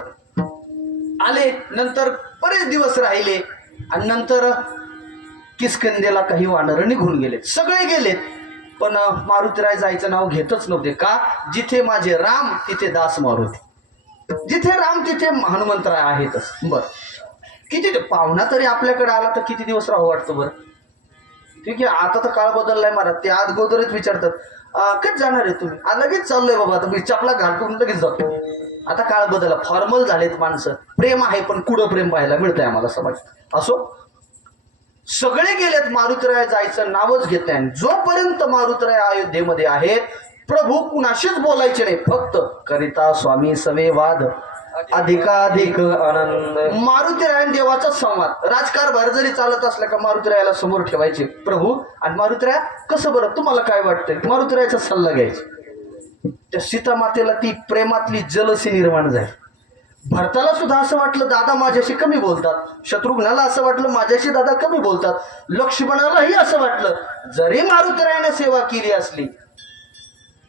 आले, नंतर बरेच दिवस राहिले आणि नंतर किष्किंधेला काही वानर निघून गेलेत. सगळे गेलेत, पण मारुतीराय जायचं नाव घेतच नव्हते. का? जिथे माझे राम तिथे दास मारुती, जिथे राम तिथे हनुमंतराय आहेतच. बर किती पाहुणा तरी आपल्याकडे आला तर किती दिवस राहू वाटतं? बरं ठीक आहे, आता तर काळ बदललाय महाराज. ते अगोदरच विचारतात कधी जाणार आहे तुम्ही? लगेच चाललोय बाबा, आता मी चपला घालून लगेच जातो. आता काळ बदलला, फॉर्मल झालेत माणसं. प्रेम आहे पण कुठं प्रेम पाहायला मिळतंय आम्हाला समाज. असो सगळे गेलेत, मारुतीराय जायचं नावच घेत नाही. जोपर्यंत मारुतीराय अयोध्येमध्ये आहेत प्रभू कुणाशीच बोलायचे नाही, फक्त करिता स्वामी सवे वाद अधिकाधिक आनंद. मारुतीराय देवाचा संवाद. राजकारभार जरी चालत असला का मारुतीरायाला समोर ठेवायचे प्रभू, आणि मारुतीराय कसं बरं तुम्हाला काय वाटतंय, मारुतीरायाचा सल्ला घ्यायचा. त्या सीता मातेला ती प्रेमातली जलसी निर्माण झाली. भरताला सुद्धा असं वाटलं दादा माझ्याशी कमी बोलतात, शत्रुघ्नाला असं वाटलं माझ्याशी दादा कमी बोलतात, लक्ष्मणालाही असं वाटलं. जरी मारुतीरायाने सेवा केली असली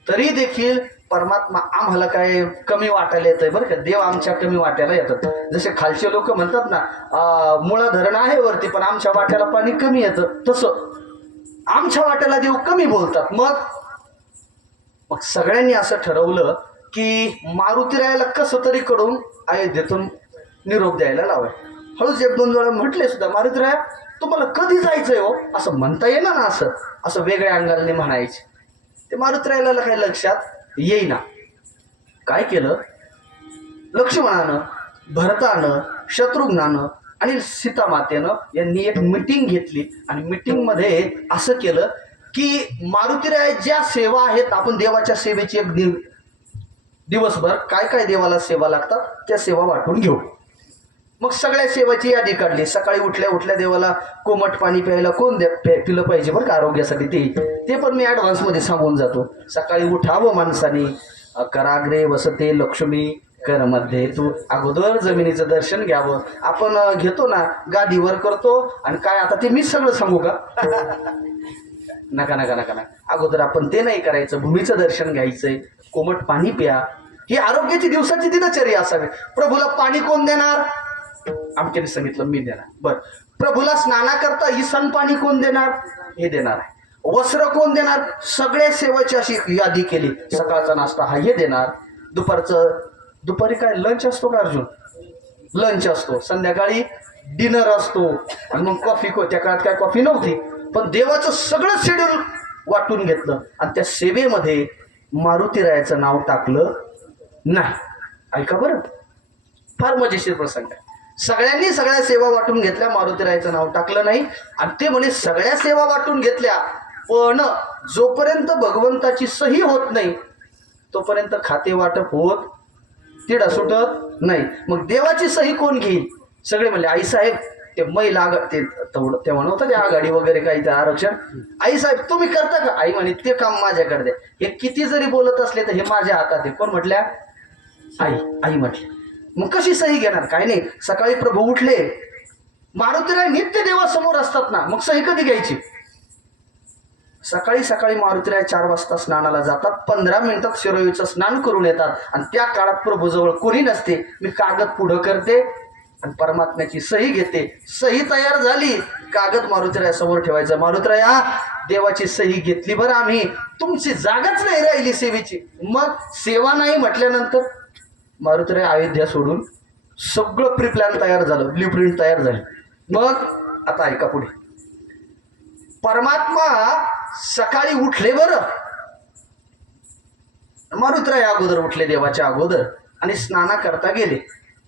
तरी देखील परमात्मा आम्हाला काय कमी वाटायला येतंय बरं का. देव आमच्या कमी वाट्याला येतात. जसे खालचे लोक म्हणतात ना मुळा धरण आहे वरती पण आमच्या वाट्याला पाणी कमी येतं, तसं आमच्या वाट्याला देव कमी बोलतात. मग सगळ्यांनी असं ठरवलं की मारुतीरायाला कसं तरी कडून अयोध्येतून निरोप द्यायला लावाय. हळूच 1-2 वेळा म्हटले सुद्धा मारुतीराया तुम्हाला कधी जायचंय हो, असं म्हणता येणार ना, असं वेगळ्या अंगाने म्हणायचे. ते मारुतीरायाला काही लक्षात येईना. काय केलं लक्ष्मणानं, भरतानं, शत्रुघ्नानं आणि सीतामातेनं यांनी एक मीटिंग घेतली आणि मीटिंगमध्ये असं केलं की मारुतीराय ज्या सेवा आहेत आपण देवाच्या सेवेची एक दिवसभर काय काय देवाला सेवा लागतात त्या सेवा वाटून घेऊ. मग सगळ्या सेवाची यादी काढली. सकाळी उठल्या उठल्या देवाला कोमट पाणी प्यायला कोण पिलं पाहिजे बरं का आरोग्यासाठी, ते पण मी ॲडव्हान्समध्ये सांगून जातो. सकाळी उठावं माणसाने, कराग्रे वसते लक्ष्मी मध्ये तू अगोदर जमिनीचं दर्शन घ्यावं. आपण घेतो ना गादीवर करतो आणि काय आता ते मीच सगळं सांगू का? नका नका नका नका. अगोदर आपण ते नाही करायचं, भूमीचं दर्शन घ्यायचंय, कोमट पाणी प्या. ही आरोग्याची दिवसाची दिनचर्या असावी. प्रभूला पाणी कोण देणार? आमच्याने सांगितलं मी देणार. बर, प्रभूला स्नानाकरता इसन पाणी कोण देणार? हे देणार आहे. वस्त्र कोण देणार? सगळ्या सेवाची अशी यादी केली. सकाळचा नाश्ता हा हे देणार, दुपारी काय लंच असतो का अर्जुन? लंच असतो, संध्याकाळी डिनर असतो, आणि मग कॉफी. त्या काळात काय कॉफी नव्हती, पण देवाचं सगळं शेड्यूल वाटून घेतलं आणि त्या सेवेमध्ये मारुतीरायाचं नाव टाकलं नाही. ऐका बरं, फार मजेशीर प्रसंग आहे. सगळ्यांनी सगळ्या सेवा वाटून घेतल्या, मारुतीरायाचं नाव टाकलं नाही. आणि ते म्हणे सगळ्या सेवा वाटून घेतल्या, पण जोपर्यंत भगवंताची सही होत नाही तोपर्यंत खाते वाटप होत तिडा सुटत नाही. मग देवाची सही कोण घेईल? सगळे म्हणले आईसाहेब ते महिला ते तेव्हा नव्हतं ते आघाडी वगैरे काही ते आरक्षण. आईसाहेब तुम्ही करता का? आई म्हणे ते काम माझ्याकडे द्या. हे किती जरी बोलत असले तर हे माझ्या हातात आहे. कोण म्हटल्या? आई म्हटली. मग कशी सही घेणार? काय नाही, सकाळी प्रभू उठले, मारुतीराय नित्य देवासमोर असतात ना, मग सही कधी घ्यायची? सकाळी मारुतीराय 4 वाजता स्नानाला जातात, 15 मिनिटात शिरोईचं स्नान करून येतात. आणि त्या काळात प्रभूजवळ कोणी नसते. मी कागद पुढं करते आणि परमात्म्याची सही घेते. सही तयार झाली, कागद मारुतीराय समोर ठेवायचं. मारुतीराय देवाची सही घेतली बरं आम्ही, तुमची जागाच नाही राहिली सेवेची. मग सेवा नाही म्हटल्यानंतर मारुतीराय अयोध्या सोडून सगळं प्री प्लॅन तयार झालं, ब्ल्यू प्रिंट तयार झाली. मग आता ऐका पुढे. परमात्मा सकाळी उठले बरं, मारुतीराय अगोदर उठले देवाच्या अगोदर आणि स्नाना करता गेले.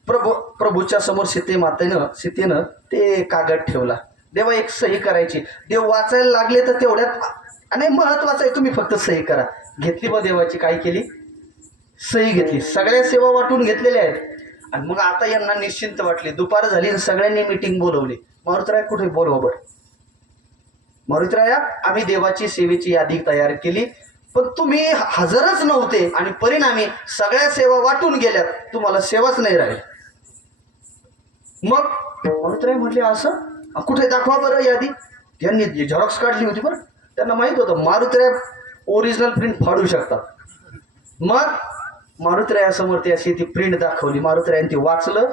प्रभूच्या समोर सीतेनं ते कागद ठेवला. देवा एक सही करायची. देव वाचायला लागले तर तेवढ्यात, आणि महत्वाचं आहे तुम्ही फक्त सही करा. घेतली बा देवाची, काय केली? सही घेतली. सगळ्या सेवा वाटून घेतलेल्या आहेत. आणि मग आता यांना निश्चिंत वाटली. दुपार झाली आणि सगळ्यांनी मीटिंग बोलवली. मारुतीराय कुठे? बोलवा बरं. मारुतीराया आम्ही देवाची सेवेची यादी तयार केली, पण तुम्ही हजरच नव्हते आणि परिणामी सगळ्या सेवा वाटून गेल्यात, तुम्हाला सेवाच नाही राहील. मग मारुतीराय म्हटले असं? कुठे दाखवा बरं यादी. त्यांनी झेरॉक्स काढली होती बरं. त्यांना माहित होतं मारुतीराय ओरिजिनल प्रिंट फाडू शकतात. मग मारुतीरायासमोर ती अशी ती प्रिंट दाखवली. मारुतीरायांनी ती वाचलं.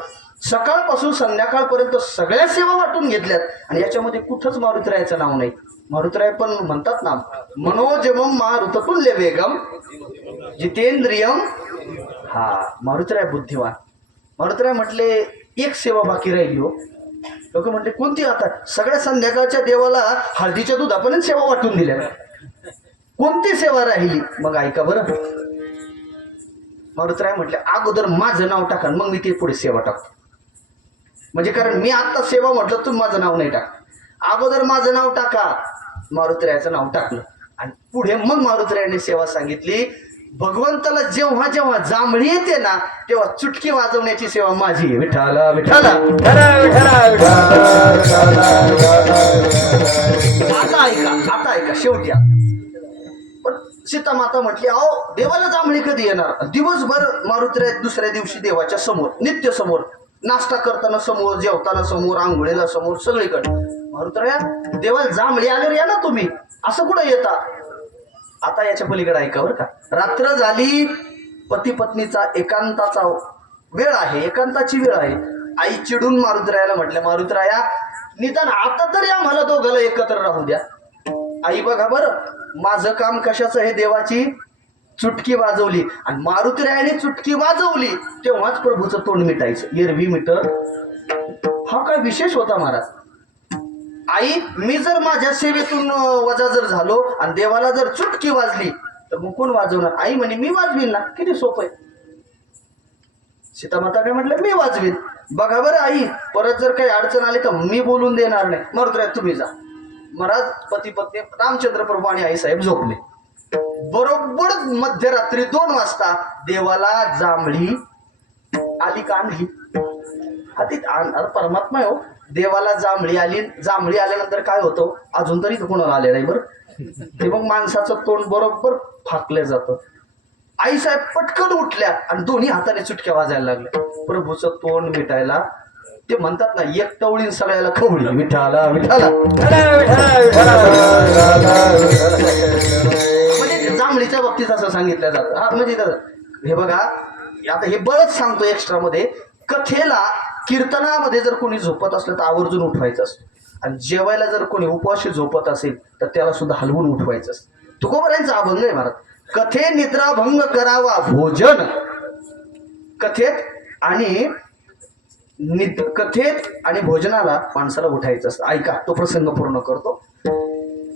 सकाळपासून संध्याकाळपर्यंत सगळ्या सेवा वाटून घेतल्यात आणि याच्यामध्ये कुठंच मारुतीरायाचं नाव नाही. मारुतीराय पण म्हणतात ना, मनोजमम मारुततुल्य वेगम जितेंद्रियम. मारुतीराय बुद्धिवान. मारुतीराय म्हटले एक सेवा बाकी राहिली हो. लोक म्हटले कोणती? आता सगळ्या संध्याकाळच्या देवाला हळदीच्या दुधापर्यंत सेवा वाटून दिल्या, कोणती सेवा राहिली? मग ऐका बरं. मारुतीराय म्हटले अगोदर माझं नाव टाका, मग मी ते पुढे सेवा टाकतो. म्हणजे कारण मी आता सेवा म्हटलं तुम्ही माझं नाव नाही टाक, अगोदर माझं नाव टाका. मारुतीरायाचं नाव टाकलं आणि पुढे मग मारुतीरायाने सेवा सांगितली. भगवंताला जेव्हा जेव्हा जांभळी येते ना, तेव्हा चुटकी वाजवण्याची सेवा माझी आहे. विठाला विठाला. आता ऐका शेवटी. पण सीता माता म्हटली अहो देवाला जांभळी कधी येणार? दिवसभर मारुतीराय दुसऱ्या दिवशी देवाच्या समोर, नित्य समोर, नाश्ता करताना समोर, जेवताना समोर, आंघोळीला समोर, सगळीकडे. मारुतीराया देवाला जांभळी आल्यावर या ना तुम्ही, असं कुठं येता? आता याच्या पलीकडे ऐका बरं का. रात्र झाली, पती पत्नीचा एकांताचा वेळ आहे, एकांताची वेळ आहे. आई चिडून मारुतीरायाला म्हटल्या मारुतीराया निदान आता तरी आम्हाला दोघाला एकत्र राहू द्या. आई बघा बरं माझं काम कशाचं? हे देवाची चुटकी वाजवली आणि मारुतीरायाने चुटकी वाजवली तेव्हाच प्रभूचं तोंड मिटायचं. एरवी मिटर. हा काय विशेष होता महाराज. आई मी जर माझ्या सेवेतून वजा जर झालो आणि देवाला जर चुटकी वाजली तर मग कोण वाजवणार? आई म्हणे मी वाजवीन ना. किती सोपं आहे. सीतामाता काय म्हटलं? मी वाजवीन. बघा बरं आई परत जर काही अडचण आली तर मी बोलून देणार नाही. मारुतीराय तुम्ही जा. महाराज पती पत्नी रामचंद्र प्रभू आणि आई साहेब झोपले. बरोबर मध्यरात्री 2 वाजता देवाला जांभळी आली का? आणली. ती परमात्मा आहे हो. देवाला जांभळी आली. जांभळी आल्यानंतर काय होतं अजून तरी कोणाला आले नाही बरं. ते मग माणसाचं तोंड बरोबर फाकलं जातं. आईसाहेब पटकन उठल्या आणि दोन्ही हाताने चुटक्या वाजायला लागल्या. प्रभूचं तोंड मिटायला ते म्हणतात ना, एक टवळीन सगळ्याला खवळी. विठाला विठाला म्हणजे जांभळीच्या बाबतीत असं सांगितलं जातं. हा म्हणजे हे बघा, आता हे बरंच सांगतो एक्स्ट्रा मध्ये. कथेला कीर्तनामध्ये जर कोणी झोपत असलं तर आवर्जून उठवायचं असतं, आणि जेवायला जर कोणी उपवाशी झोपत असेल तर त्याला सुद्धा हलवून उठवायचं असतं. तुकोबरायांचा अभंग आहे महाराज. कथे निद्राभंग करावा भोजन. कथेत आणि भोजनाला माणसाला उठायचं असतं. ऐका, तो प्रसंग पूर्ण करतो.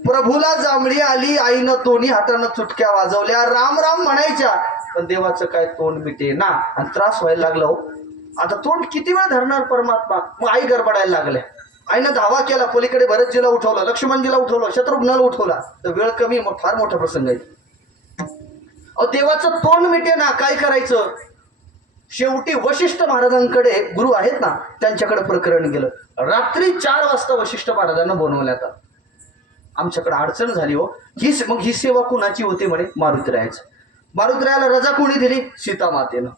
प्रभूला जांभळी आली, आईनं दोन्ही हातानं चुटक्या वाजवल्या, राम राम म्हणायच्या, पण देवाचं काय तोंड मिटे ना, आणि त्रास व्हायला लागला. हो, आता तोंड किती वेळ धरणार परमात्मा. मग आई गडबडायला लागल्या. आईनं धावा केला, पलीकडे भरतजीला उठवलं, लक्ष्मणजीला उठवलं, शत्रुघ्नाला उठवला. तर वेळ कमी, मग फार मोठा प्रसंग आहे. अहो, देवाचं तोंड मिटे ना, काय करायचं. शेवटी वशिष्ठ महाराजांकडे गुरु आहेत ना, त्यांच्याकडे प्रकरण गेलं. रात्री 4 वाजता वशिष्ठ महाराजांना बोलवण्यात आलं. आमच्याकडे अडचण झाली हो. मग ही सेवा कुणाची होती म्हणे, मारुतीरायाची. मारुतीरायाला रजा कोणी दिली, सीता मातेनं.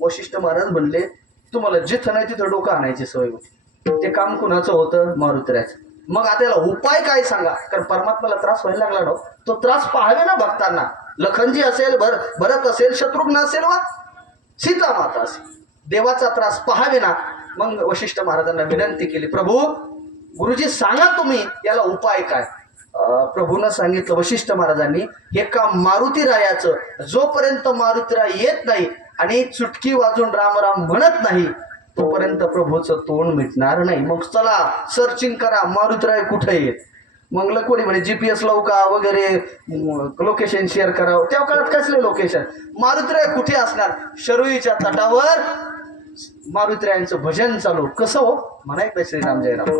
वशिष्ठ महाराज म्हणले, तुम्हाला जिथं नाही तिथं डोकं आणायची सवय होती. ते काम कुणाचं होतं, मारुतीरायाचं. मग आता याला उपाय काय सांगा, कारण परमात्म्याला त्रास व्हायला लागला ना, तो त्रास पाहावे ना भक्तांना. लखनजी असेल, भरत असेल, शत्रुघ्न असेल वा सीता माता असेल, देवाचा त्रास पाहावे ना. मग वशिष्ठ महाराजांना विनंती केली, प्रभू गुरुजी सांगा तुम्ही याला उपाय काय. प्रभूनं सांगितलं, वशिष्ठ महाराजांनी, हे काम मारुतीरायाचं, जोपर्यंत मारुतीराय येत नाही आणि चुटकी वाजून राम राम म्हणत नाही तोपर्यंत प्रभूचं तोंड मिटणार नाही. मग चला सर्चिंग करा, मारुतीराय कुठे येत. मग कोणी म्हणे GPS लावू का वगैरे, लोकेशन शेअर करावं. त्या काळात कसले लोकेशन, मारुतीराय कुठे असणार. शरुईच्या तटावर मारुतीरायांचं भजन चालू. कसं हो, म्हणायचं श्रीराम जय राम.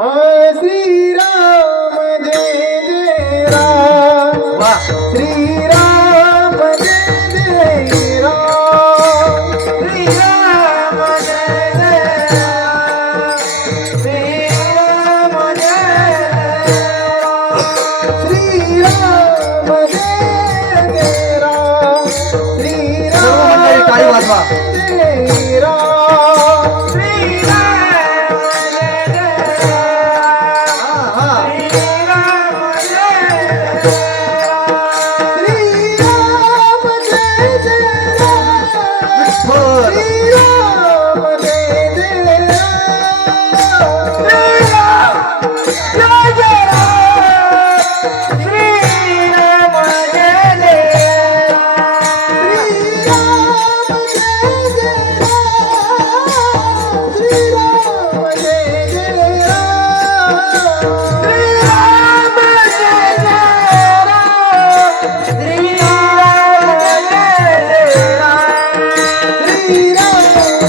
हाय श्रीराम जय जय राम, वा, श्रीराम जय जय राम, श्रीराम जय जय राम, श्रीराम जय जय राम, श्रीराम जय जय राम, श्रीराम टाळी वाजवा. जय जय राम, श्रीराम जय जय राम, श्रीराम जय जय राम, श्रीराम जय जय राम, विठ्ठल. श्रीराम जय जय राम, श्रीराम जय जय राम, श्रीराम जय जय राम, श्रीराम जय जय राम, श्रीराम जय जय राम, श्रीराम जय जय राम, श्रीराम जय जय राम, श्रीराम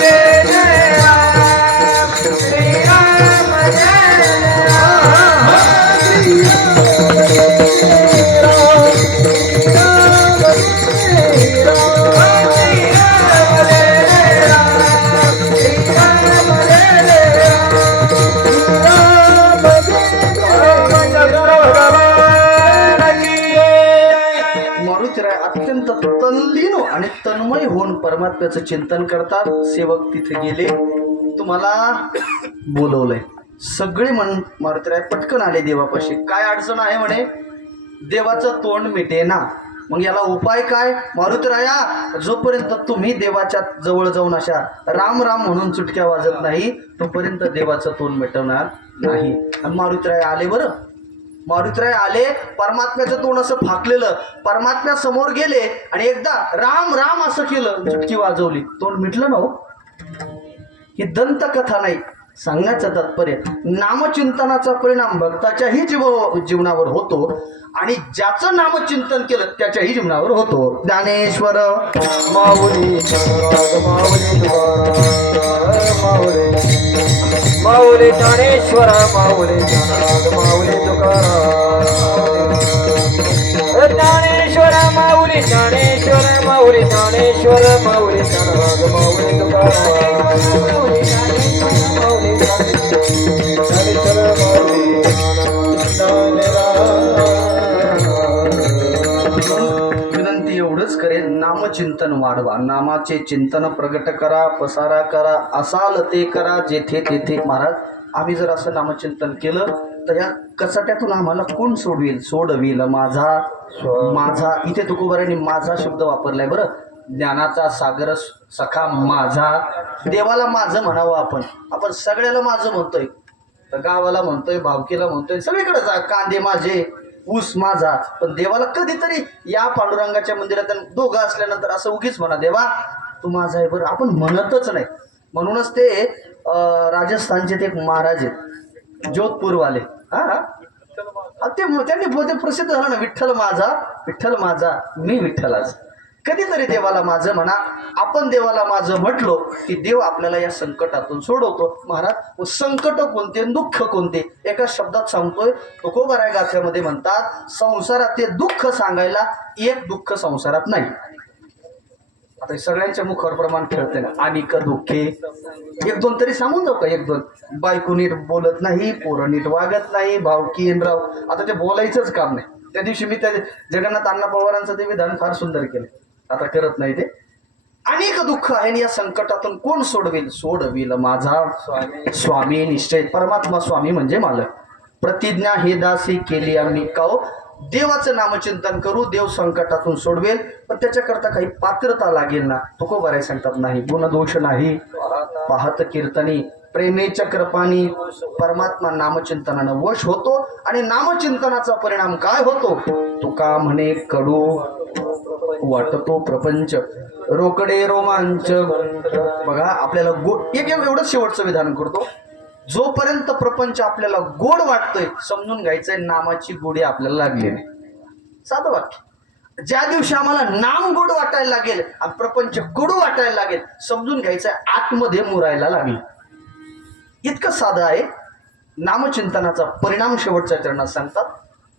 जय जय राम, श्रीराम जय जय राम, श्रीराम जय जय मारुतीराय अत्यंत तल्लीन आणि तन्मय होऊन परमात्म्याचं चिंतन करतात. सेवक तिथे गेले, तुम्हाला बोलवलंय. सगळे मारुतीराय पटकन आले देवापाशी. काय अडचण आहे म्हणे, देवाचं तोंड मिटे ना. मग याला उपाय काय. मारुतीराया, जोपर्यंत तुम्ही देवाच्या जवळ जाऊन अशा राम राम म्हणून चुटक्या वाजत नाही तोपर्यंत देवाचं तोंड मिटवणार नाही. आणि मारुतीराय आले. बरं, मारुतीराय आले, परमात्म्याचं तोंड असं फाकलेलं, परमात्म्या समोर गेले आणि एकदा राम राम असं केलं, चुटकी वाजवली, तोंड मिटलं ना. हो, ही दंतकथा नाही, सांगण्याचं तात्पर्य नामचिंतनाचा परिणाम भक्ताच्याही जीवनावर होतो आणि ज्याचं नामचिंतन केलं त्याच्याही जीवनावर होतो. ज्ञानेश्वर माऊली माऊली माऊली माऊली ज्ञानेश्वर माऊली माऊली तुकाराम, ज्ञानेश्वर माऊली ज्ञानेश्वर माऊली ज्ञानेश्वर माऊली माऊली तुकाराम, माऊली ज्ञानेश्वर माऊली विनंती एवढंच करेल, नामचिंतन वाढवा, नामाचे चिंतन प्रगट करा, पसारा करा, असाल ते करा जेथे तेथे. महाराज आम्ही जर असं नामचिंतन केलं तर या कचाट्यातून आम्हाला कोण सोडविल माझा माझा. इथे तुकोबारांनी माझा शब्द वापरलाय बरं. ज्ञानाचा सागर सखा माझा. देवाला माझं म्हणावं आपण. आपण सगळ्याला माझं म्हणतोय, गावाला म्हणतोय, भावकीला म्हणतोय, सगळीकडे जा, कांदे माझे, ऊस माझा. पण देवाला कधीतरी या पांडुरंगाच्या मंदिरात दोघं असल्यानंतर असं उगीच म्हणा देवा तू माझा आहे बरं, आपण म्हणतच नाही. म्हणूनच ते राजस्थानचे ते एक महाराज आहेत जोधपूरवाले, त्यांनी प्रसिद्ध झालं ना, विठ्ठल माझा, विठ्ठल माझा, मी विठ्ठलाच. कधीतरी देवाला माझं म्हणा. आपण देवाला माझं म्हटलो की देव आपल्याला या संकटातून सोडवतो. महाराज संकट कोणते, दुःख कोणते, एका शब्दात सांगतोय. तुकोबाराय गाथ्यामध्ये म्हणतात, संसारात ते दुःख सांगायला एक दुःख संसारात नाही. आता सगळ्यांच्या मुखावर प्रमाण खेळते ना, अनिक दुःखे. एक दोन तरी सांगून जाऊ का? एक दोन. बायको नीट बोलत नाही, पोरं नीट वागत नाही, भावकी राव. आता ते बोलायचंच काम नाही. त्या दिवशी मी त्या जगन्नाथ अण्णा पवारांचं ते विधान फार सुंदर केलं, आता करत नाही ते. अनेक दुःख आहे या संकटातून कोण सोडविल माझा स्वामी निश्चय. परमात्मा स्वामी म्हणजे मालक. प्रतिज्ञा हे दासी केली आम्ही काओ. देवाचं नामचिंतन करू, देव संकटातून सोडवेल. पण त्याच्याकरता काही पात्रता लागेल ना. तुकोबाराय सांगतात नाही गुणदोष नाही, पाहत कीर्तनी प्रेमेच्या कृपानी परमात्मा नामचिंतनानं वश होतो. आणि नामचिंतनाचा परिणाम काय होतो? तुका म्हणे कडू वाटतो प्रपंच, रोकडे रोमांच. बघा आपल्याला गोड एवढंच शेवटचं विधान करतो. जोपर्यंत प्रपंच आपल्याला गोड वाटतोय समजून घ्यायचंय नामाची गोडी आपल्याला लागली नाही. साधं वाक्य. ज्या दिवशी आम्हाला नाम गोड वाटायला लागेल आणि प्रपंच कडू वाटायला लागेल समजून घ्यायचंय आतमध्ये मुरायला लागेल. इतकं साधं आहे. नामचिंतनाचा परिणाम शेवटच्या चरणात सांगतात.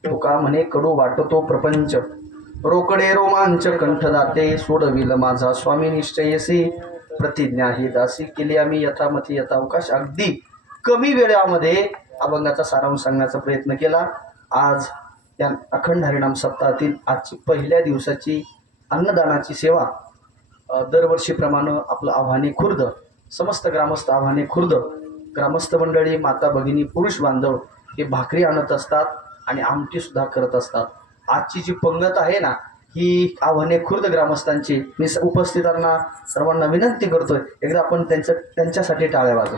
तुका म्हणे कडू वाटतो प्रपंच, रोकडे रोमांच कंठ दाते, सोडविल माझा स्वामी निश्चयसी. प्रतिज्ञा ही दासी केली आम्ही यथामती यथावकाश. अगदी कमी वेळामध्ये अभंगाचा सारांश सांगण्याचा प्रयत्न केला. आज या अखंड हरिनाम सप्ताहातील आजची पहिल्या दिवसाची अन्नदानाची सेवा दरवर्षीप्रमाणे आपलं आव्हाने खुर्द, समस्त ग्रामस्थ आव्हाने खुर्द ग्रामस्थ मंडळी, माता भगिनी, पुरुष बांधव हे भाकरी आणत असतात आणि आमटी सुद्धा करत असतात. आजची जी पंगत आहे ना ही आव्हाने खुर्द ग्रामस्थांची. मी उपस्थितांना सर्वांना विनंती करतोय एकदा आपण त्यांच्यासाठी टाळ्या वाजवू.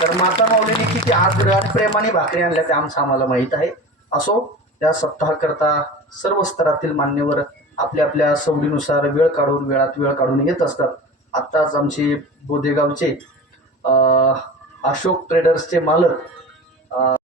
तर माता माऊलीने किती आग्रह आणि प्रेमाने भाकरी आणल्या ते आम्हाला माहीत आहे. असो, त्या सप्ताहाकरता सर्व स्तरातील मान्यवर आपल्या आपल्या सवडीनुसार वेळात वेळ काढून येत असतात. आत्ताच आमचे बोदेगावचे अशोक ट्रेडर्सचे मालक